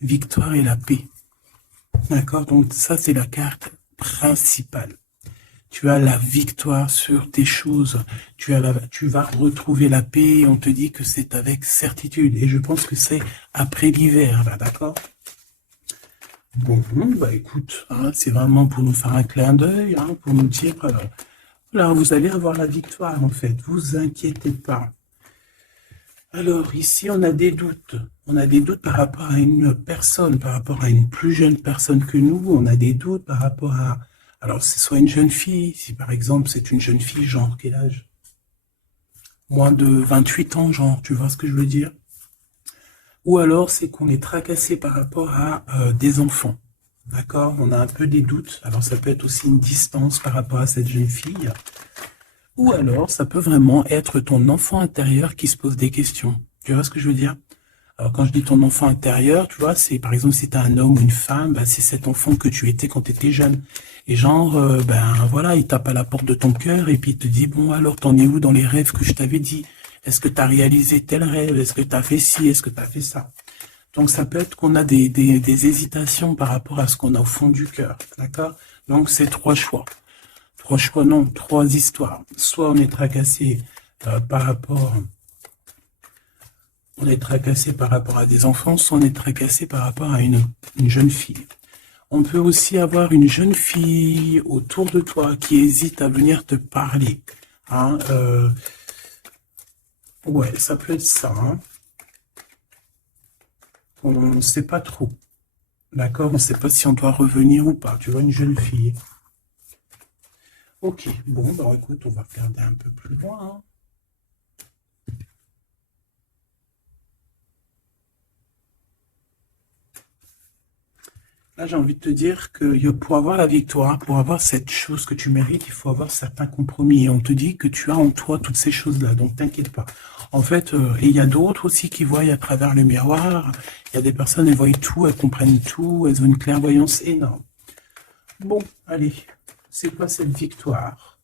victoire et la paix. D'accord? Donc ça, c'est la carte principale. Tu as la victoire sur tes choses. Tu vas retrouver la paix. On te dit que c'est avec certitude. Et je pense que c'est après l'hiver, là, d'accord? Bon, bah écoute, hein, c'est vraiment pour nous faire un clin d'œil, hein, pour nous dire, là, vous allez avoir la victoire, en fait. Vous inquiétez pas. Alors, ici, on a des doutes. On a des doutes par rapport à une personne, par rapport à une plus jeune personne que nous. On a des doutes par rapport à... Alors, c'est soit une jeune fille, si par exemple, c'est une jeune fille, genre, quel âge? Moins de 28 ans, genre, tu vois ce que je veux dire? Ou alors, c'est qu'on est tracassé par rapport à des enfants. D'accord? On a un peu des doutes. Alors, ça peut être aussi une distance par rapport à cette jeune fille. Ou alors, ça peut vraiment être ton enfant intérieur qui se pose des questions. Tu vois ce que je veux dire? Alors, quand je dis ton enfant intérieur, tu vois, c'est par exemple si tu es un homme ou une femme, bah, c'est cet enfant que tu étais quand tu étais jeune. Et genre, ben voilà, il tape à la porte de ton cœur et puis il te dit, bon, alors, t'en es où dans les rêves que je t'avais dit? Est-ce que tu as réalisé tel rêve? Est-ce que tu as fait ci? Est-ce que tu as fait ça? Donc, ça peut être qu'on a des hésitations par rapport à ce qu'on a au fond du cœur. D'accord? Donc, c'est trois choix. Trois choix, non, trois histoires. Soit on est tracassé par rapport... On est tracassé par rapport à des enfants, soit on est tracassé par rapport à une jeune fille. On peut aussi avoir une jeune fille autour de toi qui hésite à venir te parler. Hein, ouais, ça peut être ça. Hein. On ne sait pas trop. D'accord? On ne sait pas si on doit revenir ou pas. Tu vois, une jeune fille. Ok, bon, bah écoute, on va regarder un peu plus loin. Hein. Là, j'ai envie de te dire que pour avoir la victoire, pour avoir cette chose que tu mérites, il faut avoir certains compromis. Et on te dit que tu as en toi toutes ces choses-là, donc t'inquiète pas. En fait, et il y a d'autres aussi qui voient à travers le miroir. Il y a des personnes, elles voient tout, elles comprennent tout, elles ont une clairvoyance énorme. Bon, allez, c'est quoi cette victoire?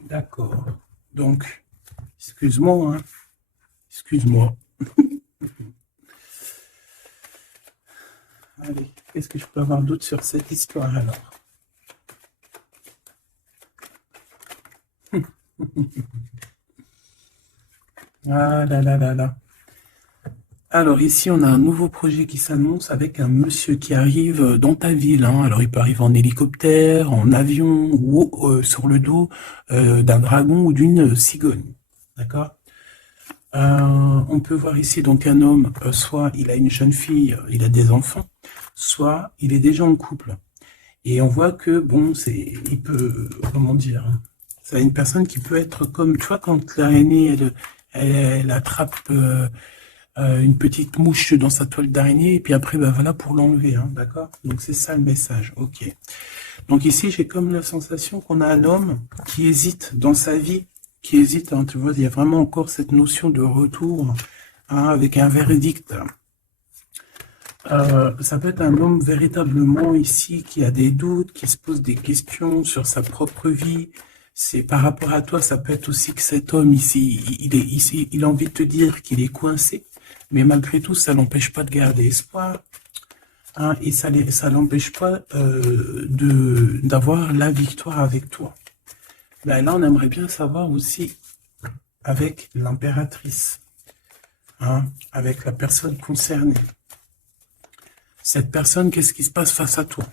D'accord. Donc, excuse-moi, hein. Excuse-moi. Allez, qu'est-ce que je peux avoir d'autre sur cette histoire alors? Ah là là là là. Alors ici, on a un nouveau projet qui s'annonce avec un monsieur qui arrive dans ta ville. Hein. Alors il peut arriver en hélicoptère, en avion ou sur le dos d'un dragon ou d'une cigogne. D'accord? On peut voir ici donc un homme, soit il a une jeune fille, il a des enfants, soit il est déjà en couple. Et on voit que, bon, il peut, comment dire, c'est une personne qui peut être comme, tu vois, quand l'araignée, elle attrape une petite mouche dans sa toile d'araignée, et puis après, ben voilà, pour l'enlever, hein, d'accord? Donc c'est ça le message, ok. Donc ici, j'ai comme la sensation qu'on a un homme qui hésite dans sa vie, qui hésite, hein, tu vois, il y a vraiment encore cette notion de retour, hein, avec un verdict. Ça peut être un homme véritablement ici qui a des doutes, qui se pose des questions sur sa propre vie. C'est par rapport à toi, ça peut être aussi que cet homme ici, il a envie de te dire qu'il est coincé, mais malgré tout, ça l'empêche pas de garder espoir, hein, et ça l'empêche pas d'avoir la victoire avec toi. Ben là, on aimerait bien savoir aussi avec l'impératrice, hein, avec la personne concernée. Cette personne, qu'est-ce qui se passe face à toi?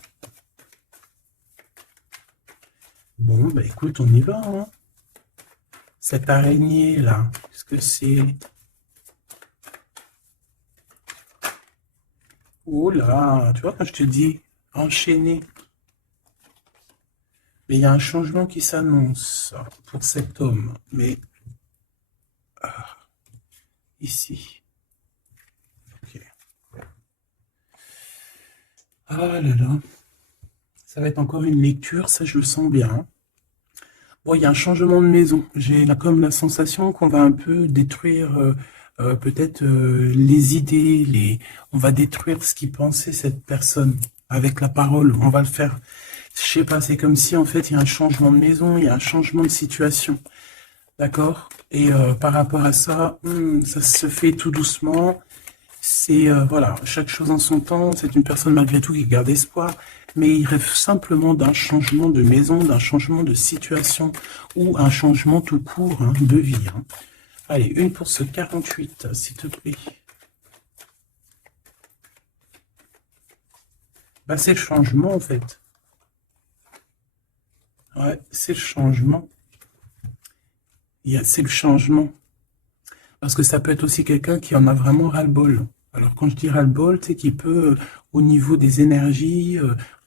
Bon, bah écoute, on y va. Hein. Cette araignée-là, qu'est-ce que c'est? Oh là, tu vois, quand je te dis enchaîner, mais il y a un changement qui s'annonce pour cet homme. Mais ici. Ok. Ah là là. Ça va être encore une lecture, ça je le sens bien. Hein. Bon, il y a un changement de maison. J'ai comme la sensation qu'on va un peu détruire peut-être les idées, on va détruire ce qui pensait cette personne avec la parole. On va le faire. Je sais pas, c'est comme si en fait il y a un changement de maison, il y a un changement de situation. D'accord? Et par rapport à ça, ça se fait tout doucement. C'est, voilà, chaque chose en son temps. C'est une personne malgré tout qui garde espoir. Mais il rêve simplement d'un changement de maison, d'un changement de situation ou un changement tout court, hein, de vie. Hein. Allez, une pour ce 48, s'il te plaît. Bah, c'est le changement, en fait. Ouais, c'est le changement. C'est le changement. Parce que ça peut être aussi quelqu'un qui en a vraiment ras-le-bol. Alors quand je dis ras-le-bol, c'est qu'il peut, au niveau des énergies,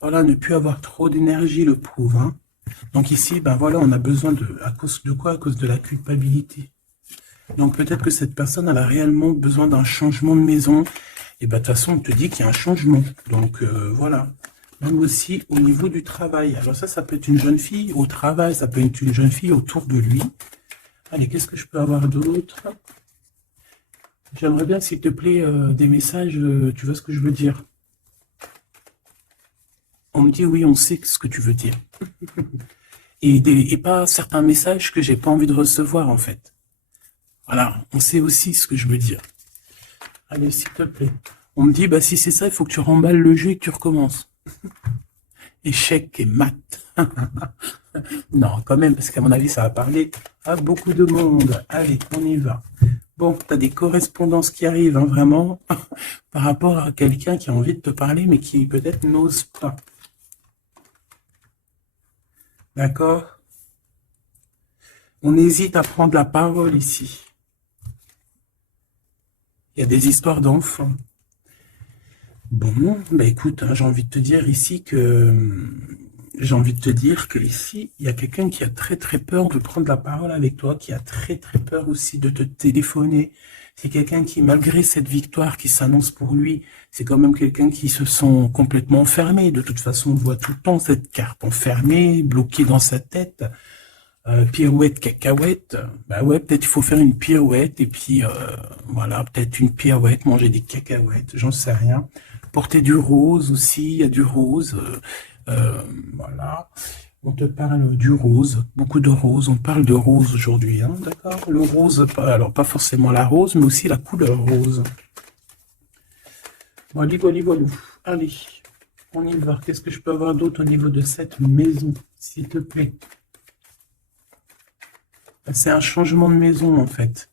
voilà, ne plus avoir trop d'énergie, le pauvre. Hein. Donc ici, ben voilà, on a besoin de, à cause de quoi? À cause de la culpabilité. Donc peut-être que cette personne, elle a réellement besoin d'un changement de maison. Et ben de toute façon, on te dit qu'il y a un changement. Donc voilà. Même aussi au niveau du travail. Alors ça peut être une jeune fille au travail, ça peut être une jeune fille autour de lui. Allez, qu'est-ce que je peux avoir d'autre? J'aimerais bien, s'il te plaît, des messages, tu vois ce que je veux dire? On me dit oui, on sait ce que tu veux dire. Et pas certains messages que j'ai pas envie de recevoir, en fait. Voilà, on sait aussi ce que je veux dire. Allez, s'il te plaît. On me dit, bah si c'est ça, il faut que tu remballes le jeu et que tu recommences. Échec et maths. Non, quand même, parce qu'à mon avis, ça va parler à beaucoup de monde. Allez, on y va. Bon, tu as des correspondances qui arrivent, hein, vraiment, par rapport à quelqu'un qui a envie de te parler, mais qui peut-être n'ose pas. D'accord? On hésite à prendre la parole ici. Il y a des histoires d'enfants. Bon, bah écoute, hein, j'ai envie de te dire ici que ici, il y a quelqu'un qui a très très peur de prendre la parole avec toi, qui a très très peur aussi de te téléphoner. C'est quelqu'un qui, malgré cette victoire qui s'annonce pour lui, c'est quand même quelqu'un qui se sent complètement enfermé. De toute façon, on voit tout le temps cette carte enfermée, bloquée dans sa tête. Pirouette, cacahuète. Bah ouais, peut-être il faut faire une pirouette et puis voilà, peut-être une pirouette, manger des cacahuètes, j'en sais rien. Porter du rose aussi, il y a du rose. Voilà. On te parle du rose, beaucoup de rose. On parle de rose aujourd'hui, hein, d'accord? Le rose, alors pas forcément la rose, mais aussi la couleur rose. Voilà, voilà. Allez, on y va. Qu'est-ce que je peux avoir d'autre au niveau de cette maison, s'il te plaît? C'est un changement de maison, en fait.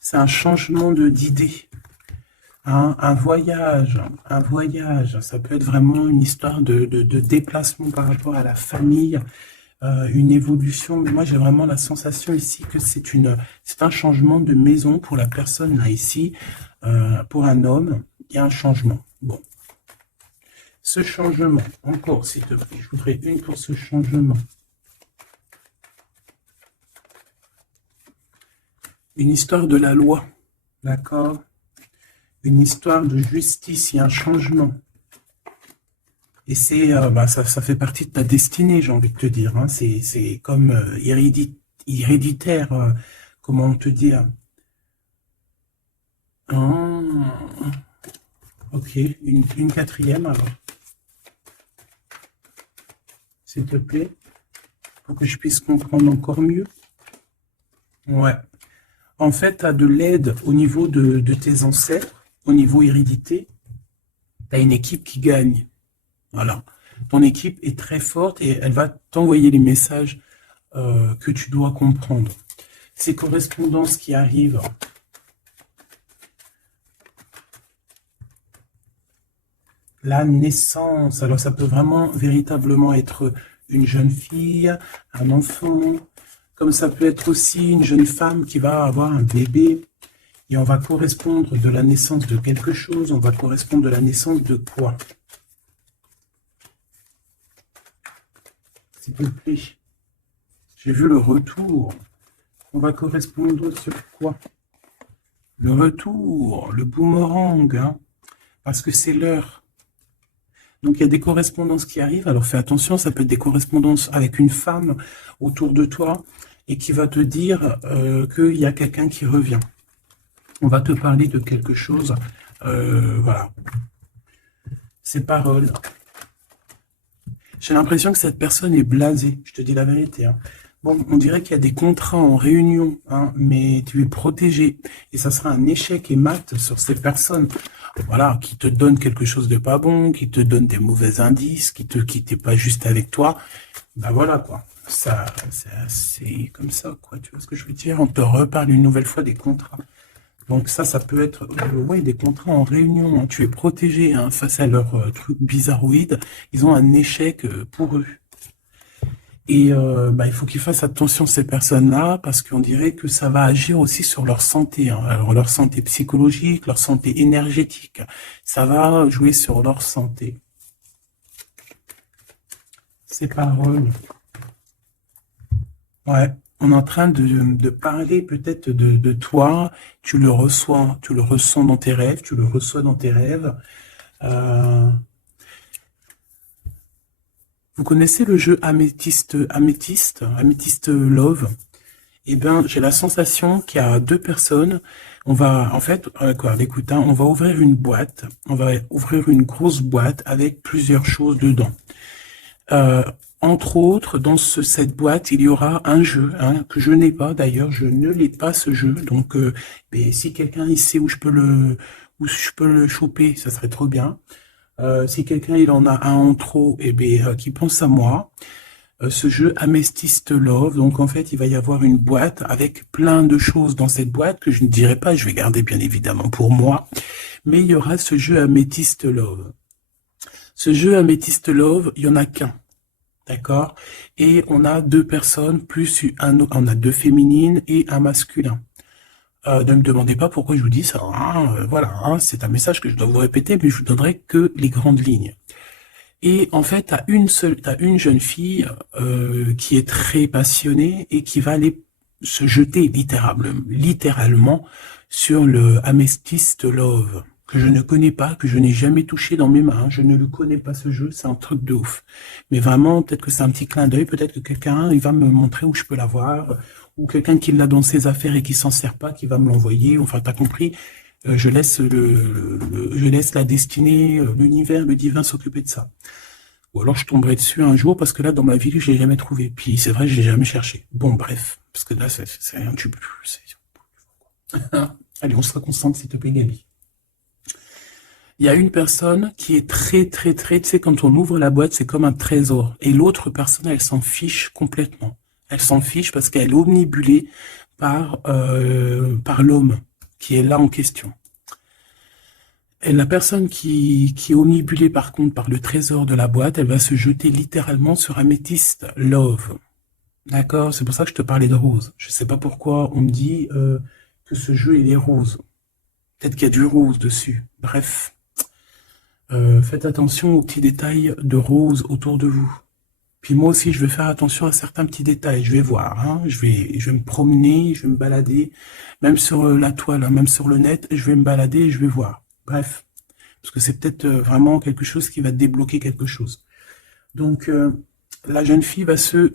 C'est un changement d'idée. Un voyage, ça peut être vraiment une histoire de déplacement par rapport à la famille, une évolution. Mais moi, j'ai vraiment la sensation ici que c'est un changement de maison pour la personne là ici, pour un homme. Il y a un changement. Bon, ce changement, encore s'il te plaît, je voudrais une pour ce changement. Une histoire de la loi, d'accord? Une histoire de justice, il y a un changement. Et c'est, ça fait partie de ta destinée, j'ai envie de te dire. Hein. C'est comme héréditaire, comment te dire. Ah, ok, une quatrième alors. S'il te plaît, pour que je puisse comprendre encore mieux. Ouais. En fait, tu as de l'aide au niveau de tes ancêtres, au niveau hérédité. Tu as une équipe qui gagne. Voilà. Ton équipe est très forte et elle va t'envoyer les messages que tu dois comprendre. Ces correspondances qui arrivent. La naissance. Alors ça peut vraiment véritablement être une jeune fille, un enfant, comme ça peut être aussi une jeune femme qui va avoir un bébé. Et on va correspondre de la naissance de quelque chose, on va correspondre de la naissance de quoi? S'il te plaît. J'ai vu le retour. On va correspondre sur quoi? Le retour, le boomerang, hein, parce que c'est l'heure. Donc il y a des correspondances qui arrivent, alors fais attention, ça peut être des correspondances avec une femme autour de toi et qui va te dire qu'il y a quelqu'un qui revient. On va te parler de quelque chose, voilà. Ces paroles. J'ai l'impression que cette personne est blasée, je te dis la vérité. Hein. Bon, on dirait qu'il y a des contrats en réunion, hein, mais tu es protégé. Et ça sera un échec et mat sur ces personnes, voilà, qui te donnent quelque chose de pas bon, qui te donnent des mauvais indices, qui te quittent pas juste avec toi. Ben voilà, quoi. Ça, c'est comme ça, quoi. Tu vois ce que je veux dire? On te reparle une nouvelle fois des contrats. Donc ça peut être ouais, des contrats en réunion, hein. Tu es protégé, hein, face à leurs trucs bizarroïdes. Ils ont un échec pour eux. Et bah, il faut qu'ils fassent attention ces personnes-là parce qu'on dirait que ça va agir aussi sur leur santé, hein. Alors leur santé psychologique, leur santé énergétique, ça va jouer sur leur santé. Ces paroles, ouais, on est en train de parler peut-être de toi, tu le reçois, tu le ressens dans tes rêves, tu le reçois dans tes rêves. Euh, Vous connaissez le jeu Améthyste Love? Eh bien, j'ai la sensation qu'il y a deux personnes. On va, en fait, quoi, écoute, hein, on va ouvrir une boîte. On va ouvrir une grosse boîte avec plusieurs choses dedans. Euh, Entre autres, dans cette boîte, il y aura un jeu, hein, que je n'ai pas. D'ailleurs, je ne l'ai pas ce jeu. Donc, mais si quelqu'un il sait où je peux le choper, ça serait trop bien. Si quelqu'un il en a un en trop, eh bien, qui pense à moi. Ce jeu Amethyst Love, donc en fait, il va y avoir une boîte avec plein de choses dans cette boîte que je ne dirai pas, je vais garder bien évidemment pour moi, mais il y aura ce jeu Amethyst Love. Ce jeu Amethyst Love, il y en a qu'un, d'accord? Et on a deux personnes, plus on a deux féminines et un masculin. Ne me demandez pas pourquoi je vous dis ça, hein, voilà, hein, c'est un message que je dois vous répéter, mais je vous donnerai que les grandes lignes. Et en fait, t'as une jeune fille qui est très passionnée et qui va aller se jeter littéralement sur le Amethyst Love, que je ne connais pas, que je n'ai jamais touché dans mes mains. Je ne le connais pas ce jeu, c'est un truc de ouf. Mais vraiment, peut-être que c'est un petit clin d'œil, peut-être que quelqu'un il va me montrer où je peux l'avoir, ou quelqu'un qui l'a dans ses affaires et qui s'en sert pas, qui va me l'envoyer. Enfin, t'as compris. Je laisse je laisse la destinée, l'univers, le divin s'occuper de ça. Ou alors je tomberai dessus un jour parce que là, dans ma vie, je l'ai jamais trouvé. Puis c'est vrai, je l'ai jamais cherché. Bon, bref, parce que là, c'est rien. Allez, on se concentre, s'il te plaît, Gabi. Il y a une personne qui est très, très, très, tu sais, quand on ouvre la boîte, c'est comme un trésor. Et l'autre personne, elle s'en fiche complètement. Elle s'en fiche parce qu'elle est omnibulée par l'homme qui est là en question. Et la personne qui est omnibulée par contre par le trésor de la boîte, elle va se jeter littéralement sur Amethyst Love. D'accord? C'est pour ça que je te parlais de rose. Je sais pas pourquoi on me dit que ce jeu il est rose. Peut-être qu'il y a du rose dessus. Bref. Faites attention aux petits détails de rose autour de vous. Puis moi aussi, je vais faire attention à certains petits détails. Je vais voir, hein. Je vais me promener, je vais me balader. Même sur la toile, hein, même sur le net, je vais me balader et je vais voir. Bref, parce que c'est peut-être vraiment quelque chose qui va débloquer quelque chose. Donc, la jeune fille va se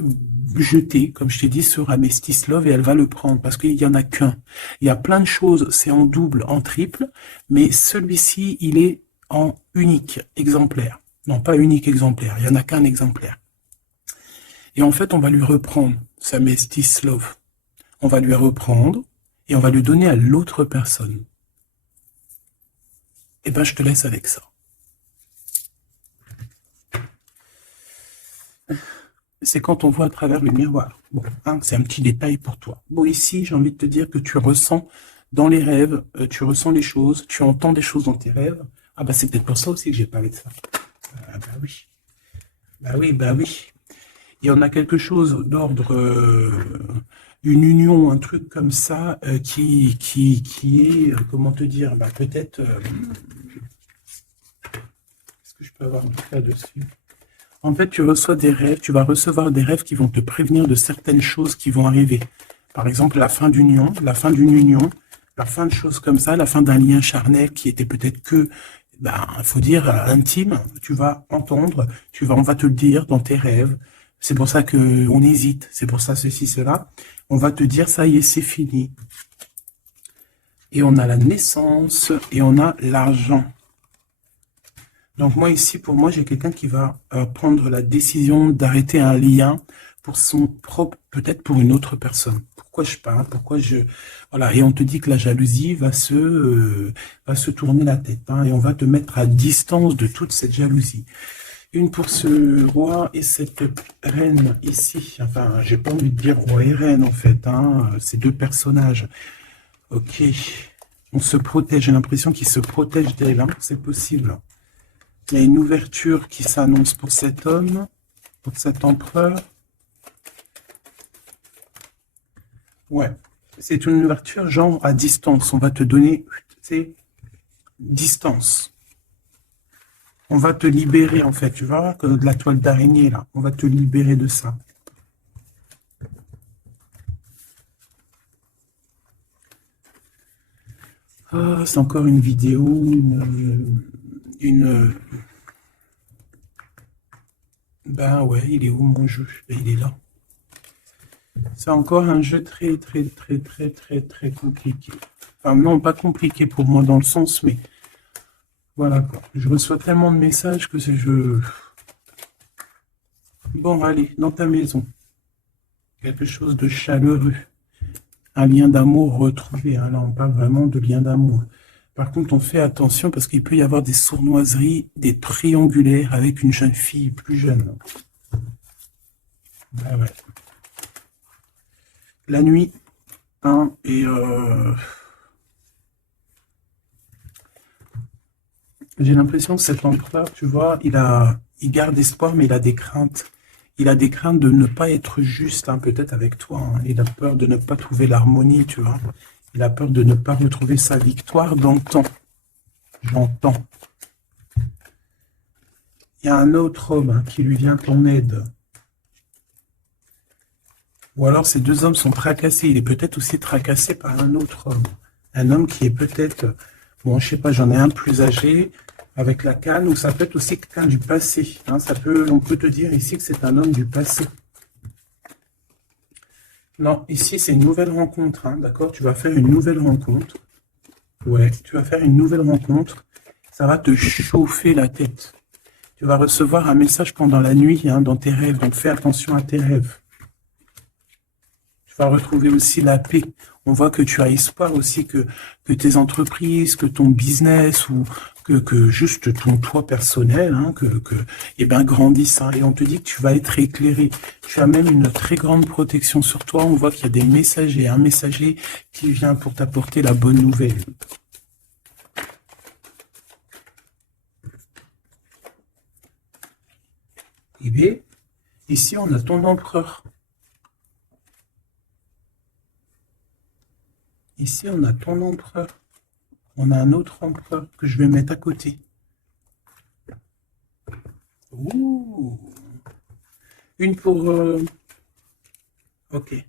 jeter, comme je t'ai dit, sur Amethyst Love et elle va le prendre parce qu'il n'y en a qu'un. Il y a plein de choses, c'est en double, en triple, mais celui-ci, il est en unique exemplaire. Non, pas unique exemplaire, il n'y en a qu'un exemplaire. Et en fait, on va lui reprendre sa Amethyst Love. On va lui reprendre et on va lui donner à l'autre personne. Eh ben, je te laisse avec ça. C'est quand on voit à travers le miroir. Bon, hein, c'est un petit détail pour toi. Bon, ici, j'ai envie de te dire que tu ressens dans les rêves, tu ressens les choses, tu entends des choses dans tes rêves. Ah bah c'est peut-être pour ça aussi que j'ai parlé de ça. Ah bah oui. Bah oui, bah oui. Il y en a quelque chose d'ordre, une union, un truc comme ça, qui est, comment te dire, bah peut-être, est-ce que je peux avoir un truc là-dessus? En fait, tu reçois des rêves, tu vas recevoir des rêves qui vont te prévenir de certaines choses qui vont arriver. Par exemple, la fin d'une union, la fin de choses comme ça, la fin d'un lien charnel qui était peut-être que, ben, faut dire, intime. Tu vas entendre, on va te le dire dans tes rêves. C'est pour ça que on hésite. C'est pour ça ceci, cela. On va te dire, ça y est, c'est fini. Et on a la naissance et on a l'argent. Donc moi ici, pour moi, j'ai quelqu'un qui va prendre la décision d'arrêter un lien pour son propre, peut-être pour une autre personne. Pourquoi je parle, pourquoi je... Voilà, et on te dit que la jalousie va se tourner la tête, hein, et on va te mettre à distance de toute cette jalousie. Une pour ce roi et cette reine ici. Enfin, j'ai pas envie de dire roi et reine, en fait, hein, ces deux personnages. Ok, on se protège, j'ai l'impression qu'ils se protègent d'elle, hein, c'est possible. Il y a une ouverture qui s'annonce pour cet homme, pour cet empereur. Ouais, c'est une ouverture genre à distance. On va te donner, c'est distance. On va te libérer en fait, tu vois, que de la toile d'araignée là. On va te libérer de ça. Ah, c'est encore une vidéo, Ben ouais, il est où mon jeu? Ben, il est là. C'est encore un jeu très compliqué. Enfin non, pas compliqué pour moi dans le sens, mais voilà quoi. Je reçois tellement de messages que c'est je... Bon, allez, dans ta maison. Quelque chose de chaleureux. Un lien d'amour retrouvé. Hein. Là, on parle vraiment de lien d'amour. Par contre, on fait attention parce qu'il peut y avoir des sournoiseries, des triangulaires avec une jeune fille plus jeune. Ben ouais. La nuit, hein, et j'ai l'impression que cet empereur, tu vois, il garde espoir, mais il a des craintes. Il a des craintes de ne pas être juste, hein, peut-être avec toi. Hein. Il a peur de ne pas trouver l'harmonie, tu vois. Il a peur de ne pas retrouver sa victoire dans le temps. J'entends. Il y a un autre homme, hein, qui lui vient en aide. Ou alors ces deux hommes sont tracassés. Il est peut-être aussi tracassé par un autre homme. Un homme qui est peut-être, bon, je sais pas, j'en ai un plus âgé, avec la canne, ou ça peut être aussi quelqu'un du passé. Hein, on peut te dire ici que c'est un homme du passé. Non, ici c'est une nouvelle rencontre, hein, d'accord? Tu vas faire une nouvelle rencontre. Ouais, tu vas faire une nouvelle rencontre. Ça va te chauffer la tête. Tu vas recevoir un message pendant la nuit, hein, dans tes rêves. Donc fais attention à tes rêves. Tu vas retrouver aussi la paix. On voit que tu as espoir aussi que tes entreprises, que ton business ou que juste ton toi personnel, hein, eh ben, grandisse. Hein, et on te dit que tu vas être éclairé. Tu as même une très grande protection sur toi. On voit qu'il y a des messagers, un messager qui vient pour t'apporter la bonne nouvelle. Eh bien, ici on a ton empereur. Ici, on a ton empereur. On a un autre empereur que je vais mettre à côté. Ouh. Une pour... Ok.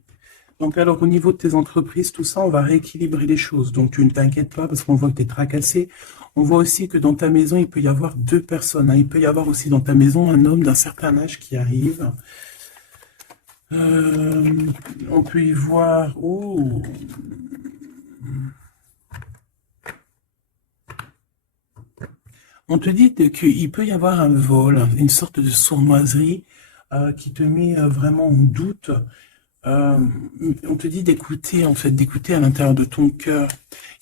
Donc alors, au niveau de tes entreprises, tout ça, on va rééquilibrer les choses. Donc, tu ne t'inquiètes pas parce qu'on voit que tu es tracassé. On voit aussi que dans ta maison, il peut y avoir deux personnes. Hein. Il peut y avoir aussi dans ta maison un homme d'un certain âge qui arrive. On peut y voir... Oh. On te dit qu'il peut y avoir un vol, une sorte de sournoiserie qui te met vraiment en doute. On te dit d'écouter, en fait, d'écouter à l'intérieur de ton cœur.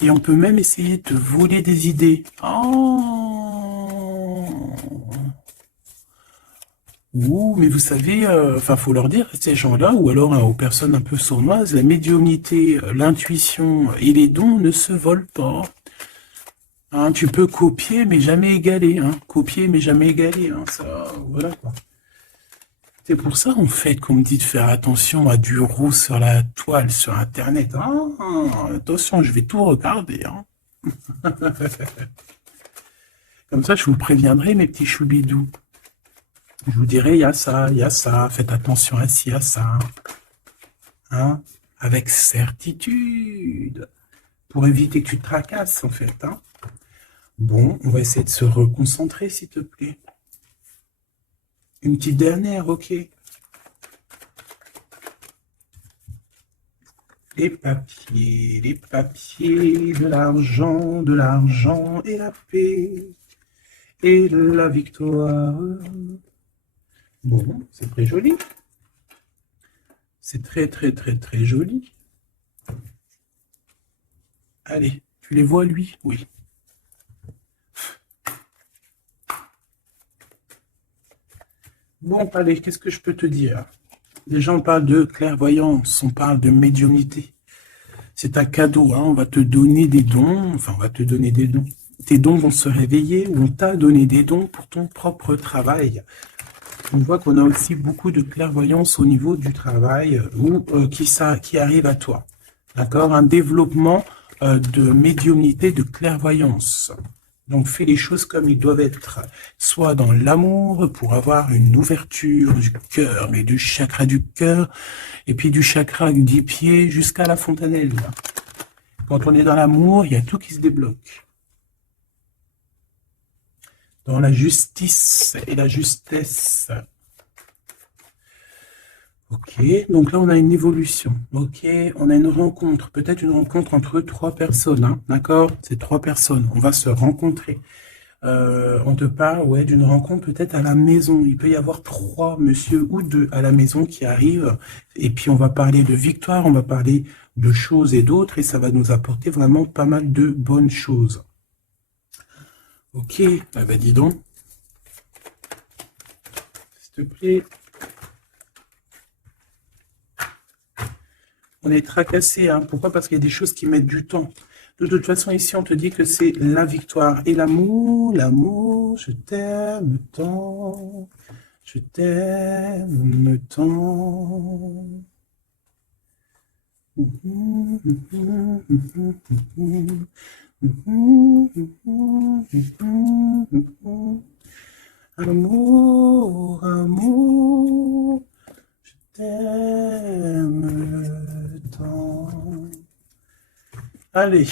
Et on peut même essayer de te voler des idées. Oh. Ouh, mais vous savez, enfin, faut leur dire, ces gens-là, ou alors aux personnes un peu sournoises, la médiumnité, l'intuition et les dons ne se volent pas. Hein, tu peux copier, mais jamais égaler. Hein. Copier, mais jamais égaler. Hein. Ça, voilà quoi. C'est pour ça, en fait, qu'on me dit de faire attention à du roux sur la toile, sur Internet. Ah, attention, je vais tout regarder. Hein. Comme ça, je vous préviendrai, mes petits choubidous. Je vous dirai, il y a ça, faites attention à ci, à ça. Hein. Avec certitude. Pour éviter que tu te tracasses, en fait. Hein. Bon, on va essayer de se reconcentrer, s'il te plaît. Une petite dernière, ok. Les papiers, de l'argent et la paix et la victoire. Bon, c'est très joli. C'est très, très, très, très joli. Allez, tu les vois, lui? Oui. Bon, allez, qu'est-ce que je peux te dire? Déjà, on parle de clairvoyance, on parle de médiumnité. C'est un cadeau, hein, on va te donner des dons, enfin, on va te donner des dons. Tes dons vont se réveiller, ou on t'a donné des dons pour ton propre travail. On voit qu'on a aussi beaucoup de clairvoyance au niveau du travail ou qui arrive à toi. D'accord? Un développement de médiumnité, de clairvoyance. Donc fais les choses comme ils doivent être. Soit dans l'amour pour avoir une ouverture du cœur, mais du chakra du cœur, et puis du chakra des pieds jusqu'à la fontanelle. Quand on est dans l'amour, il y a tout qui se débloque. Dans la justice et la justesse. Ok, donc là on a une évolution. Ok, on a une rencontre, peut-être une rencontre entre trois personnes, hein, d'accord? C'est trois personnes, on va se rencontrer. On te parle, ouais, d'une rencontre peut-être à la maison. Il peut y avoir trois monsieur ou deux à la maison qui arrivent. Et puis on va parler de victoire, on va parler de choses et d'autres, et ça va nous apporter vraiment pas mal de bonnes choses. Ok, bah dis donc. S'il te plaît. On est tracassé, hein. Pourquoi? Parce qu'il y a des choses qui mettent du temps. De toute façon, ici, on te dit que c'est la victoire. Et l'amour, l'amour, je t'aime tant, je t'aime tant. Amour, amour, je t'aime tant. Allez.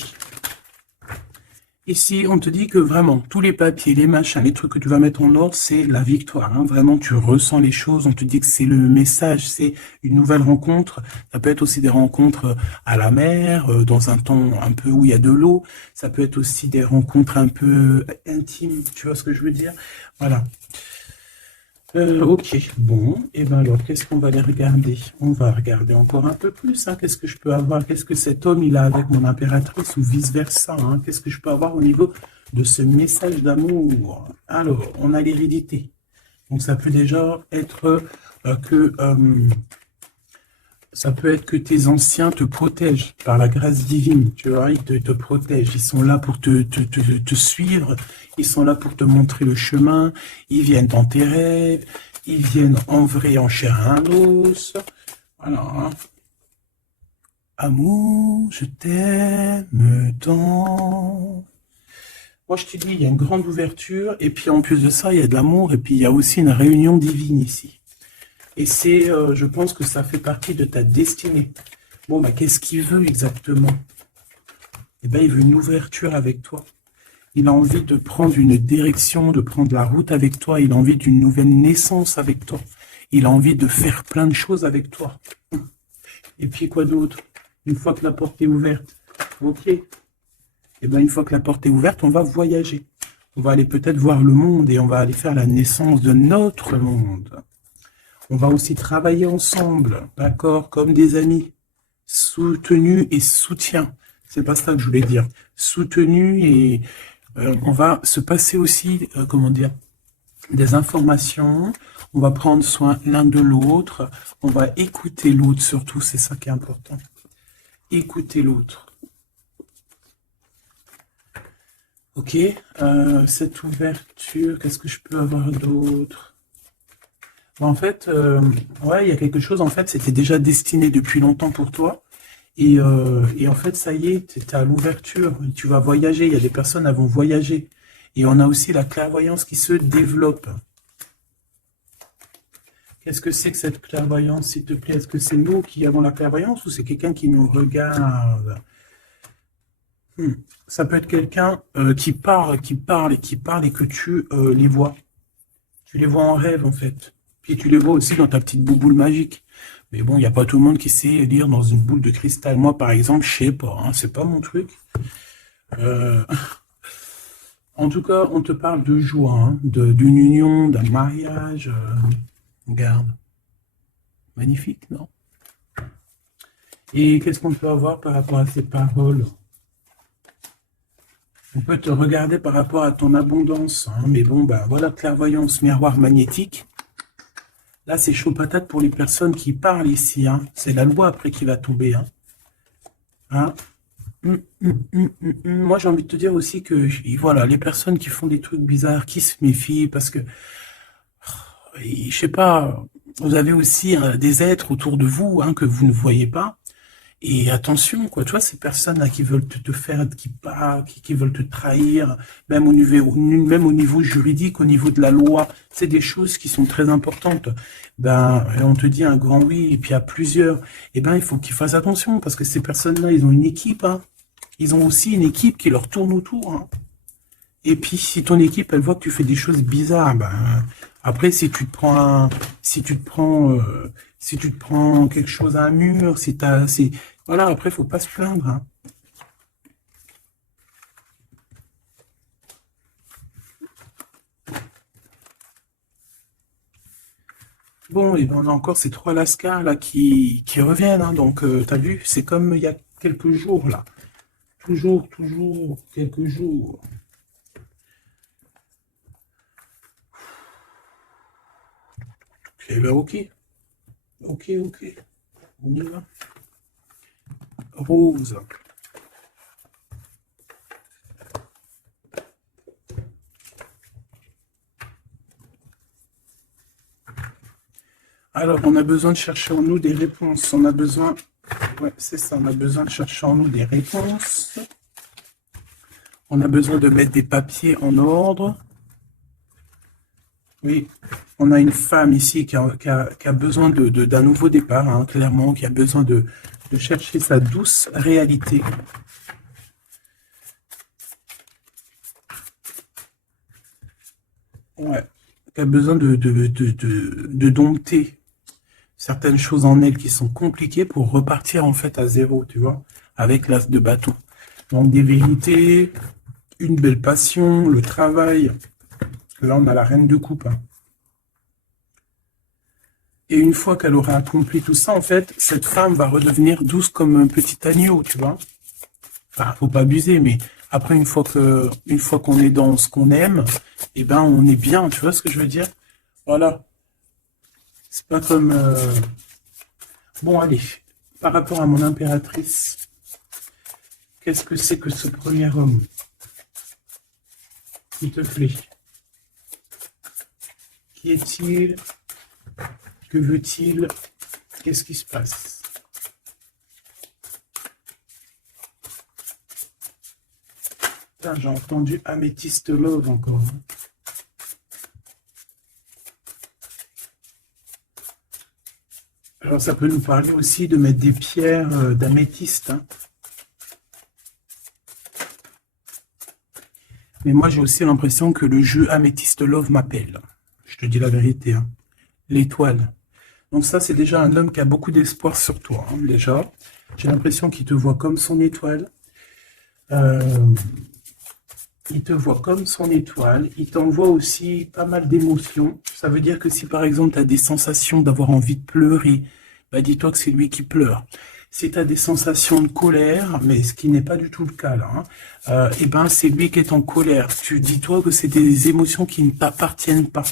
Ici, on te dit que vraiment, tous les papiers, les machins, les trucs que tu vas mettre en ordre, c'est la victoire. Hein. Vraiment, tu ressens les choses. On te dit que c'est le message, c'est une nouvelle rencontre. Ça peut être aussi des rencontres à la mer, dans un temps un peu où il y a de l'eau. Ça peut être aussi des rencontres un peu intimes. Tu vois ce que je veux dire? Voilà. Ok, bon, et ben alors, qu'est-ce qu'on va aller regarder? On va regarder encore un peu plus, hein. Qu'est-ce que je peux avoir? Qu'est-ce que cet homme, il a avec mon impératrice ou vice-versa, hein? Qu'est-ce que je peux avoir au niveau de ce message d'amour? Alors, on a l'hérédité. Donc, ça peut déjà être ça peut être que tes anciens te protègent par la grâce divine, tu vois, ils te protègent, ils sont là pour te suivre, ils sont là pour te montrer le chemin, ils viennent dans tes rêves, ils viennent en vrai, en chair et en os. Voilà. Hein. Amour, je t'aime tant. Moi, je te dis, il y a une grande ouverture, et puis en plus de ça, il y a de l'amour, et puis il y a aussi une réunion divine ici. Et c'est, je pense que ça fait partie de ta destinée. Bon, bah, qu'est-ce qu'il veut exactement? Eh bien, il veut une ouverture avec toi. Il a envie de prendre une direction, de prendre la route avec toi. Il a envie d'une nouvelle naissance avec toi. Il a envie de faire plein de choses avec toi. Et puis, quoi d'autre? Une fois que la porte est ouverte, ok. Eh bien, une fois que la porte est ouverte, on va voyager. On va aller peut-être voir le monde et on va aller faire la naissance de notre monde. On va aussi travailler ensemble, d'accord, comme des amis, soutenus et soutien. C'est pas ça que je voulais dire. Soutenus et on va se passer aussi, comment dire, des informations. On va prendre soin l'un de l'autre. On va écouter l'autre surtout, c'est ça qui est important. Écouter l'autre. Ok, cette ouverture, qu'est-ce que je peux avoir d'autre? En fait, ouais, il y a quelque chose, en fait, c'était déjà destiné depuis longtemps pour toi. Et en fait, ça y est, tu es à l'ouverture, tu vas voyager, il y a des personnes qui vont voyager. Et on a aussi la clairvoyance qui se développe. Qu'est-ce que c'est que cette clairvoyance, s'il te plaît? Est-ce que c'est nous qui avons la clairvoyance ou c'est quelqu'un qui nous regarde? Ça peut être quelqu'un qui parle et que tu les vois. Tu les vois en rêve, en fait. Puis tu les vois aussi dans ta petite bouboule magique. Mais bon, il n'y a pas tout le monde qui sait lire dans une boule de cristal. Moi, par exemple, je sais pas, hein, c'est pas mon truc. En tout cas, on te parle de joie, hein, d'une union, d'un mariage. Regarde. Magnifique, non? Et qu'est-ce qu'on peut avoir par rapport à ces paroles? On peut te regarder par rapport à ton abondance, hein, mais bon, bah voilà, clairvoyance, miroir magnétique. Là, c'est chaud patate pour les personnes qui parlent ici, hein. C'est la loi après qui va tomber, hein. Hein. Moi, j'ai envie de te dire aussi que, voilà, les personnes qui font des trucs bizarres, qui se méfient, parce que, je sais pas, vous avez aussi des êtres autour de vous, hein, que vous ne voyez pas. Et attention, quoi, tu vois, ces personnes-là qui veulent te faire, qui parlent, qui veulent te trahir, même au niveau juridique, au niveau de la loi, c'est des choses qui sont très importantes. Ben, on te dit un grand oui, et puis à plusieurs, eh ben, il faut qu'ils fassent attention, parce que ces personnes-là, ils ont une équipe, hein. Ils ont aussi une équipe qui leur tourne autour, hein. Et puis, si ton équipe, elle voit que tu fais des choses bizarres, ben, après, si tu te prends quelque chose à un mur, voilà, après, faut pas se plaindre, hein. Bon, et ben, on a encore ces trois lascars, là, qui reviennent, hein. Donc, t'as vu, c'est comme il y a quelques jours, là. Toujours, quelques jours. Eh ben, ok, on y va. Rose. Alors, on a besoin de chercher en nous des réponses. On a besoin, ouais, c'est ça, on a besoin de chercher en nous des réponses. On a besoin de mettre des papiers en ordre. Oui, on a une femme ici qui a besoin d'un nouveau départ, hein, clairement, qui a besoin de chercher sa douce réalité. Ouais, qui a besoin de dompter certaines choses en elle qui sont compliquées pour repartir en fait à zéro, tu vois, avec l'as de bâton. Donc des vérités, une belle passion, le travail. Là, on a la reine de coupe, hein. Et une fois qu'elle aura accompli tout ça, en fait, cette femme va redevenir douce comme un petit agneau, tu vois. Enfin, faut pas abuser, mais après, une fois qu'on est dans ce qu'on aime, eh ben, on est bien, tu vois ce que je veux dire? Voilà. C'est pas comme, bon, allez. Par rapport à mon impératrice, qu'est-ce que c'est que ce premier homme? S'il te plaît. Qui est-il? Que veut-il? Qu'est-ce qui se passe? Putain, j'ai entendu Améthyste Love encore, hein. Alors, ça peut nous parler aussi de mettre des pierres d'améthyste, hein. Mais moi, j'ai aussi l'impression que le jeu Améthyste Love m'appelle. Je te dis la vérité, hein. L'étoile. Donc ça, c'est déjà un homme qui a beaucoup d'espoir sur toi, hein, déjà. J'ai l'impression qu'il te voit comme son étoile. Euh, il te voit comme son étoile. Il t'envoie aussi pas mal d'émotions. Ça veut dire que si, par exemple, tu as des sensations d'avoir envie de pleurer, bah, dis-toi que c'est lui qui pleure. Si tu as des sensations de colère, mais ce qui n'est pas du tout le cas là, hein, eh ben, c'est lui qui est en colère. Tu dis-toi que c'est des émotions qui ne t'appartiennent pas.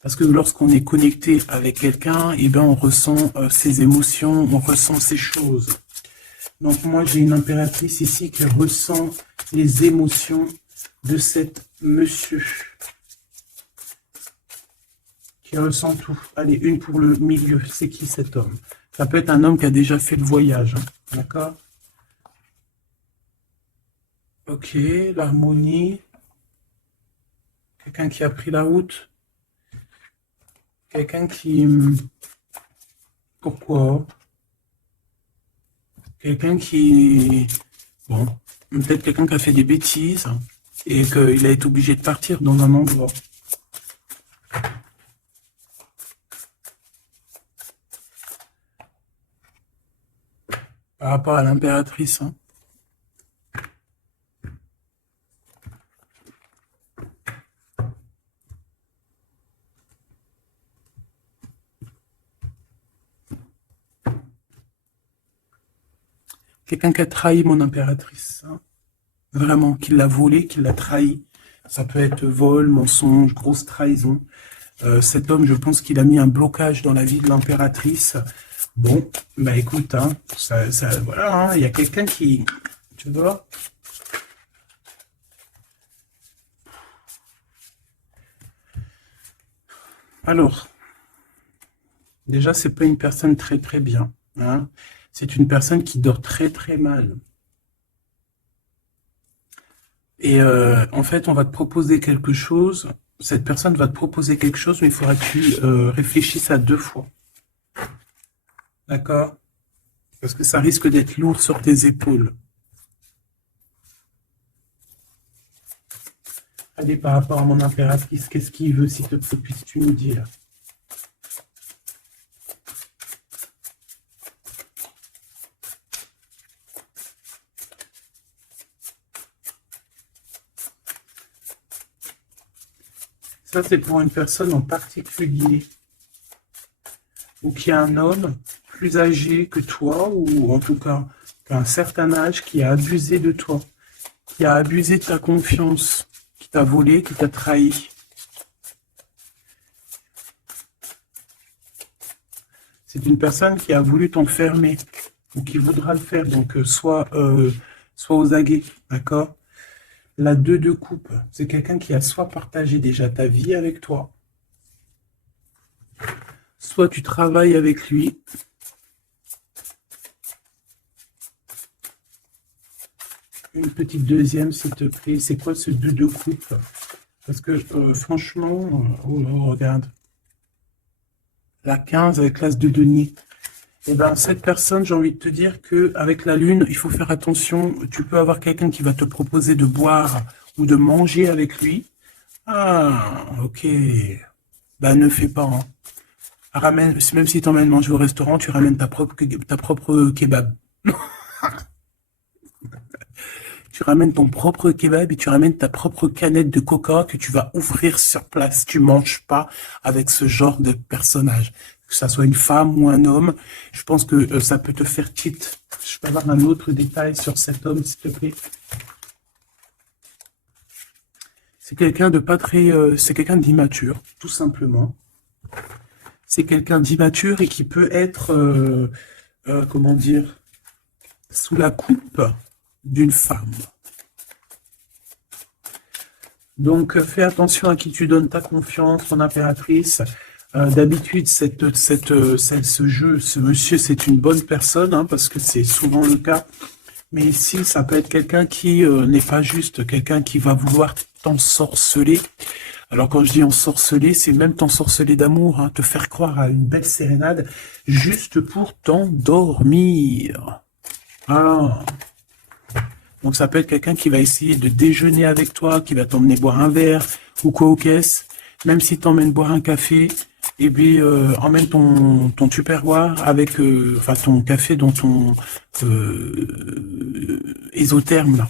Parce que lorsqu'on est connecté avec quelqu'un, eh ben, on ressent ses émotions, on ressent ces choses. Donc moi, j'ai une impératrice ici qui ressent les émotions de cet monsieur, qui ressent tout. Allez, une pour le milieu. C'est qui cet homme? Ça peut être un homme qui a déjà fait le voyage, hein. D'accord? Ok, l'harmonie. Quelqu'un qui a pris la route. Quelqu'un qui... Pourquoi? Quelqu'un qui... Bon, peut-être quelqu'un qui a fait des bêtises, hein, et qu'il a été obligé de partir dans un endroit. Par rapport à l'impératrice, hein. Quelqu'un qui a trahi mon impératrice. Hein. Vraiment, qui l'a volé, qui l'a trahi. Ça peut être vol, mensonge, grosse trahison. Cet homme, je pense qu'il a mis un blocage dans la vie de l'impératrice. Bon, bah écoute, hein, voilà, hein, il y a quelqu'un qui... Tu vois? Alors, déjà, c'est pas une personne très très bien. Hein. C'est une personne qui dort très très mal. Et en fait, on va te proposer quelque chose. Cette personne va te proposer quelque chose, mais il faudra que tu réfléchisses à 2 fois. D'accord? Parce que ça risque d'être lourd sur tes épaules. Allez, par rapport à mon impératrice, qu'est-ce qu'il veut, s'il te plaît, puisses-tu nous dire? Ça, c'est pour une personne en particulier, ou qui a un homme plus âgé que toi, ou en tout cas, qu'à un certain âge, qui a abusé de toi, qui a abusé de ta confiance, qui t'a volé, qui t'a trahi. C'est une personne qui a voulu t'enfermer, ou qui voudra le faire, donc soit aux aguets, d'accord? La 2 de coupe, c'est quelqu'un qui a soit partagé déjà ta vie avec toi, soit tu travailles avec lui. Une petite deuxième, s'il te plaît. C'est quoi ce 2 de coupe? Parce que franchement, regarde. La 15 avec l'as de denier. Et ben cette personne, j'ai envie de te dire que avec la lune, il faut faire attention. Tu peux avoir quelqu'un qui va te proposer de boire ou de manger avec lui. Ah, ok. Ben ne fais pas. Hein. Ramène, même si tu emmènes manger au restaurant, tu ramènes ta propre kebab. Tu ramènes ton propre kebab et tu ramènes ta propre canette de coca que tu vas ouvrir sur place. Tu manges pas avec ce genre de personnage. Que ça soit une femme ou un homme, je pense que ça peut te faire tilt. Je peux avoir un autre détail sur cet homme, s'il te plaît. C'est quelqu'un de pas très... c'est quelqu'un d'immature, tout simplement. C'est quelqu'un d'immature et qui peut être, comment dire, sous la coupe d'une femme. Donc, fais attention à qui tu donnes ta confiance, ton impératrice. D'habitude, ce jeu, ce monsieur, c'est une bonne personne, hein, parce que c'est souvent le cas. Mais ici, ça peut être quelqu'un qui n'est pas juste, quelqu'un qui va vouloir t'ensorceler. Alors, quand je dis ensorceler, c'est même t'ensorceler d'amour, hein, te faire croire à une belle sérénade, juste pour t'endormir. Ah. Donc ça peut être quelqu'un qui va essayer de déjeuner avec toi, qui va t'emmener boire un verre ou quoi aux caisses. Même si t'emmènes boire un café, et puis emmène ton tupperware avec, enfin ton café dans ton ésotherme là.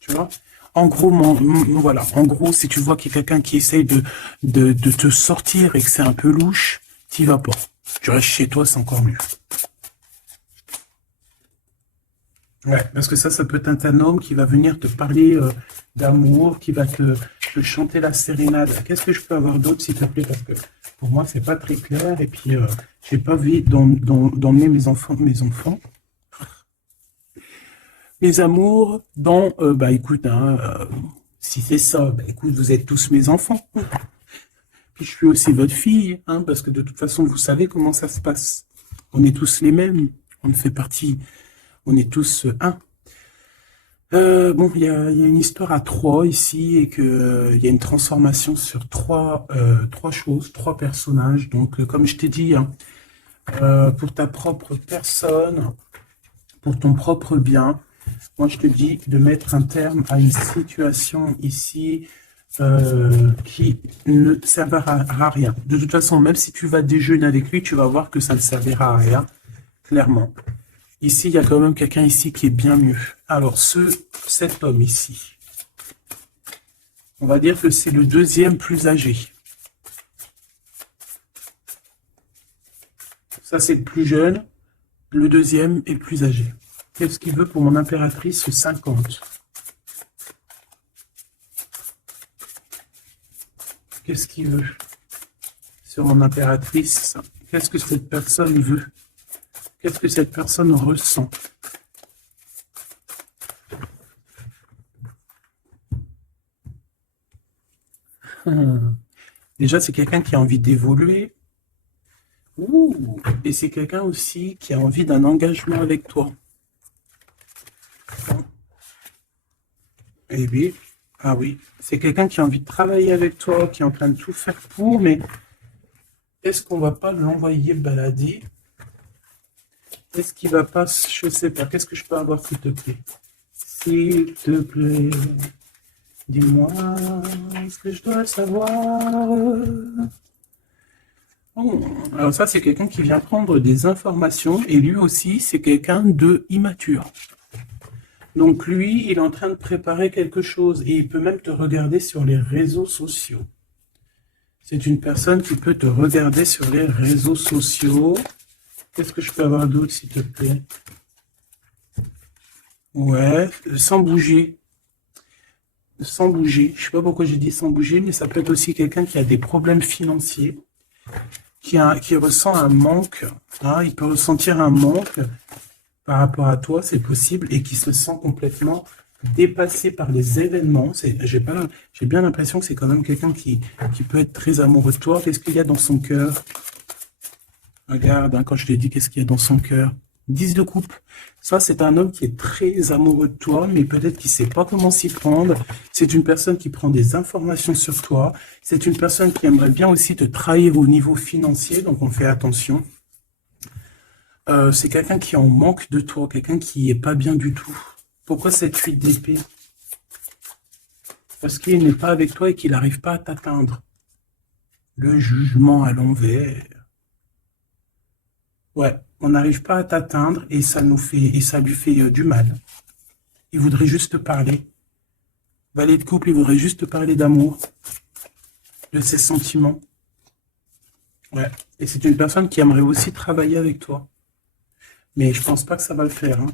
Tu vois? En gros, voilà. En gros, si tu vois qu'il y a quelqu'un qui essaye de te sortir et que c'est un peu louche, t'y vas pas. Tu restes chez toi, c'est encore mieux. Ouais, parce que ça peut être un homme qui va venir te parler d'amour, qui va te chanter la sérénade. Qu'est-ce que je peux avoir d'autre, s'il te plaît? Parce que pour moi, c'est pas très clair. Et puis, j'ai pas envie d'emmener mes amours dans... bah écoute, hein, si c'est ça, bah écoute, vous êtes tous mes enfants. Puis je suis aussi votre fille, hein, parce que de toute façon, vous savez comment ça se passe. On est tous les mêmes. On fait partie... On est tous un. Bon, il y a une histoire à 3 ici et que il y a une transformation sur trois choses, 3 personnages. Donc, comme je t'ai dit, hein, pour ta propre personne, pour ton propre bien, moi je te dis de mettre un terme à une situation ici qui ne servira à rien. De toute façon, même si tu vas déjeuner avec lui, tu vas voir que ça ne servira à rien, clairement. Ici, il y a quand même quelqu'un ici qui est bien mieux. Alors, cet homme ici, on va dire que c'est le deuxième plus âgé. Ça, c'est le plus jeune. Le deuxième est le plus âgé. Qu'est-ce qu'il veut pour mon impératrice 50? Qu'est-ce qu'il veut sur mon impératrice? Qu'est-ce que cette personne veut? Qu'est-ce que cette personne ressent? Déjà, c'est quelqu'un qui a envie d'évoluer. Et c'est quelqu'un aussi qui a envie d'un engagement avec toi. Eh oui, ah oui, c'est quelqu'un qui a envie de travailler avec toi, qui est en train de tout faire pour, mais est-ce qu'on va pas l'envoyer balader? Est-ce qu'il va pas, je sais pas, qu'est-ce que je peux avoir s'il te plaît? S'il te plaît, dis-moi ce que je dois savoir. Oh, alors ça, c'est quelqu'un qui vient prendre des informations, et lui aussi, c'est quelqu'un de immature. Donc lui, il est en train de préparer quelque chose et il peut même te regarder sur les réseaux sociaux. C'est une personne qui peut te regarder sur les réseaux sociaux. Qu'est-ce que je peux avoir d'autre, s'il te plaît? Ouais, sans bouger. Sans bouger. Je sais pas pourquoi j'ai dit sans bouger, mais ça peut être aussi quelqu'un qui a des problèmes financiers, qui ressent un manque. Hein, il peut ressentir un manque par rapport à toi, c'est possible, et qui se sent complètement dépassé par les événements. J'ai bien l'impression que c'est quand même quelqu'un qui peut être très amoureux de toi. Qu'est-ce qu'il y a dans son cœur? Regarde, hein, quand je t'ai dit qu'est-ce qu'il y a dans son cœur. 10 de coupe. Ça, c'est un homme qui est très amoureux de toi, mais peut-être qu'il ne sait pas comment s'y prendre. C'est une personne qui prend des informations sur toi. C'est une personne qui aimerait bien aussi te trahir au niveau financier, donc on fait attention. C'est quelqu'un qui est en manque de toi, quelqu'un qui est pas bien du tout. Pourquoi cette 8 d'épée? Parce qu'il n'est pas avec toi et qu'il n'arrive pas à t'atteindre. Le jugement à l'envers. Ouais, on n'arrive pas à t'atteindre et ça lui fait du mal. Il voudrait juste te parler. Valet de couple, il voudrait juste te parler d'amour, de ses sentiments. Ouais, et c'est une personne qui aimerait aussi travailler avec toi. Mais je pense pas que ça va le faire. Hein.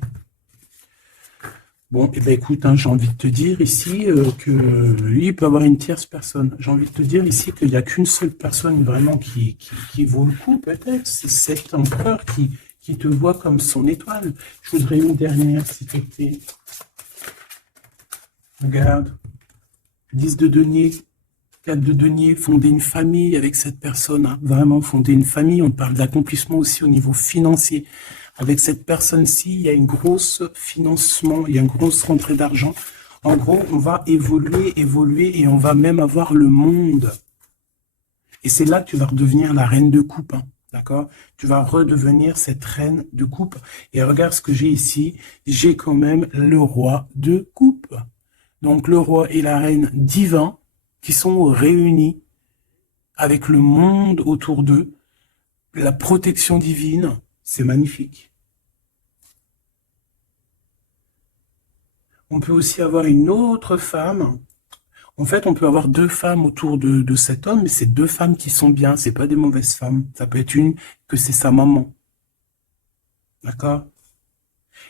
Bon, et ben écoute, hein, j'ai envie de te dire ici que lui, il peut avoir une tierce personne. J'ai envie de te dire ici qu'il n'y a qu'une seule personne vraiment qui vaut le coup, peut-être. C'est cet empereur qui te voit comme son étoile. Je voudrais une dernière, s'il te plaît. Regarde. 10 de denier, 4 de denier, fonder une famille avec cette personne. Hein. Vraiment, fonder une famille. On parle d'accomplissement aussi au niveau financier. Avec cette personne-ci, il y a une grosse financement, il y a une grosse rentrée d'argent. En gros, on va évoluer et on va même avoir le monde. Et c'est là que tu vas redevenir la reine de coupe, hein, d'accord? Tu vas redevenir cette reine de coupe. Et regarde ce que j'ai ici. J'ai quand même le roi de coupe. Donc le roi et la reine divins qui sont réunis avec le monde autour d'eux. La protection divine, c'est magnifique. On peut aussi avoir une autre femme. En fait, on peut avoir deux femmes autour de cet homme, mais c'est deux femmes qui sont bien, c'est pas des mauvaises femmes. Ça peut être une que c'est sa maman. D'accord?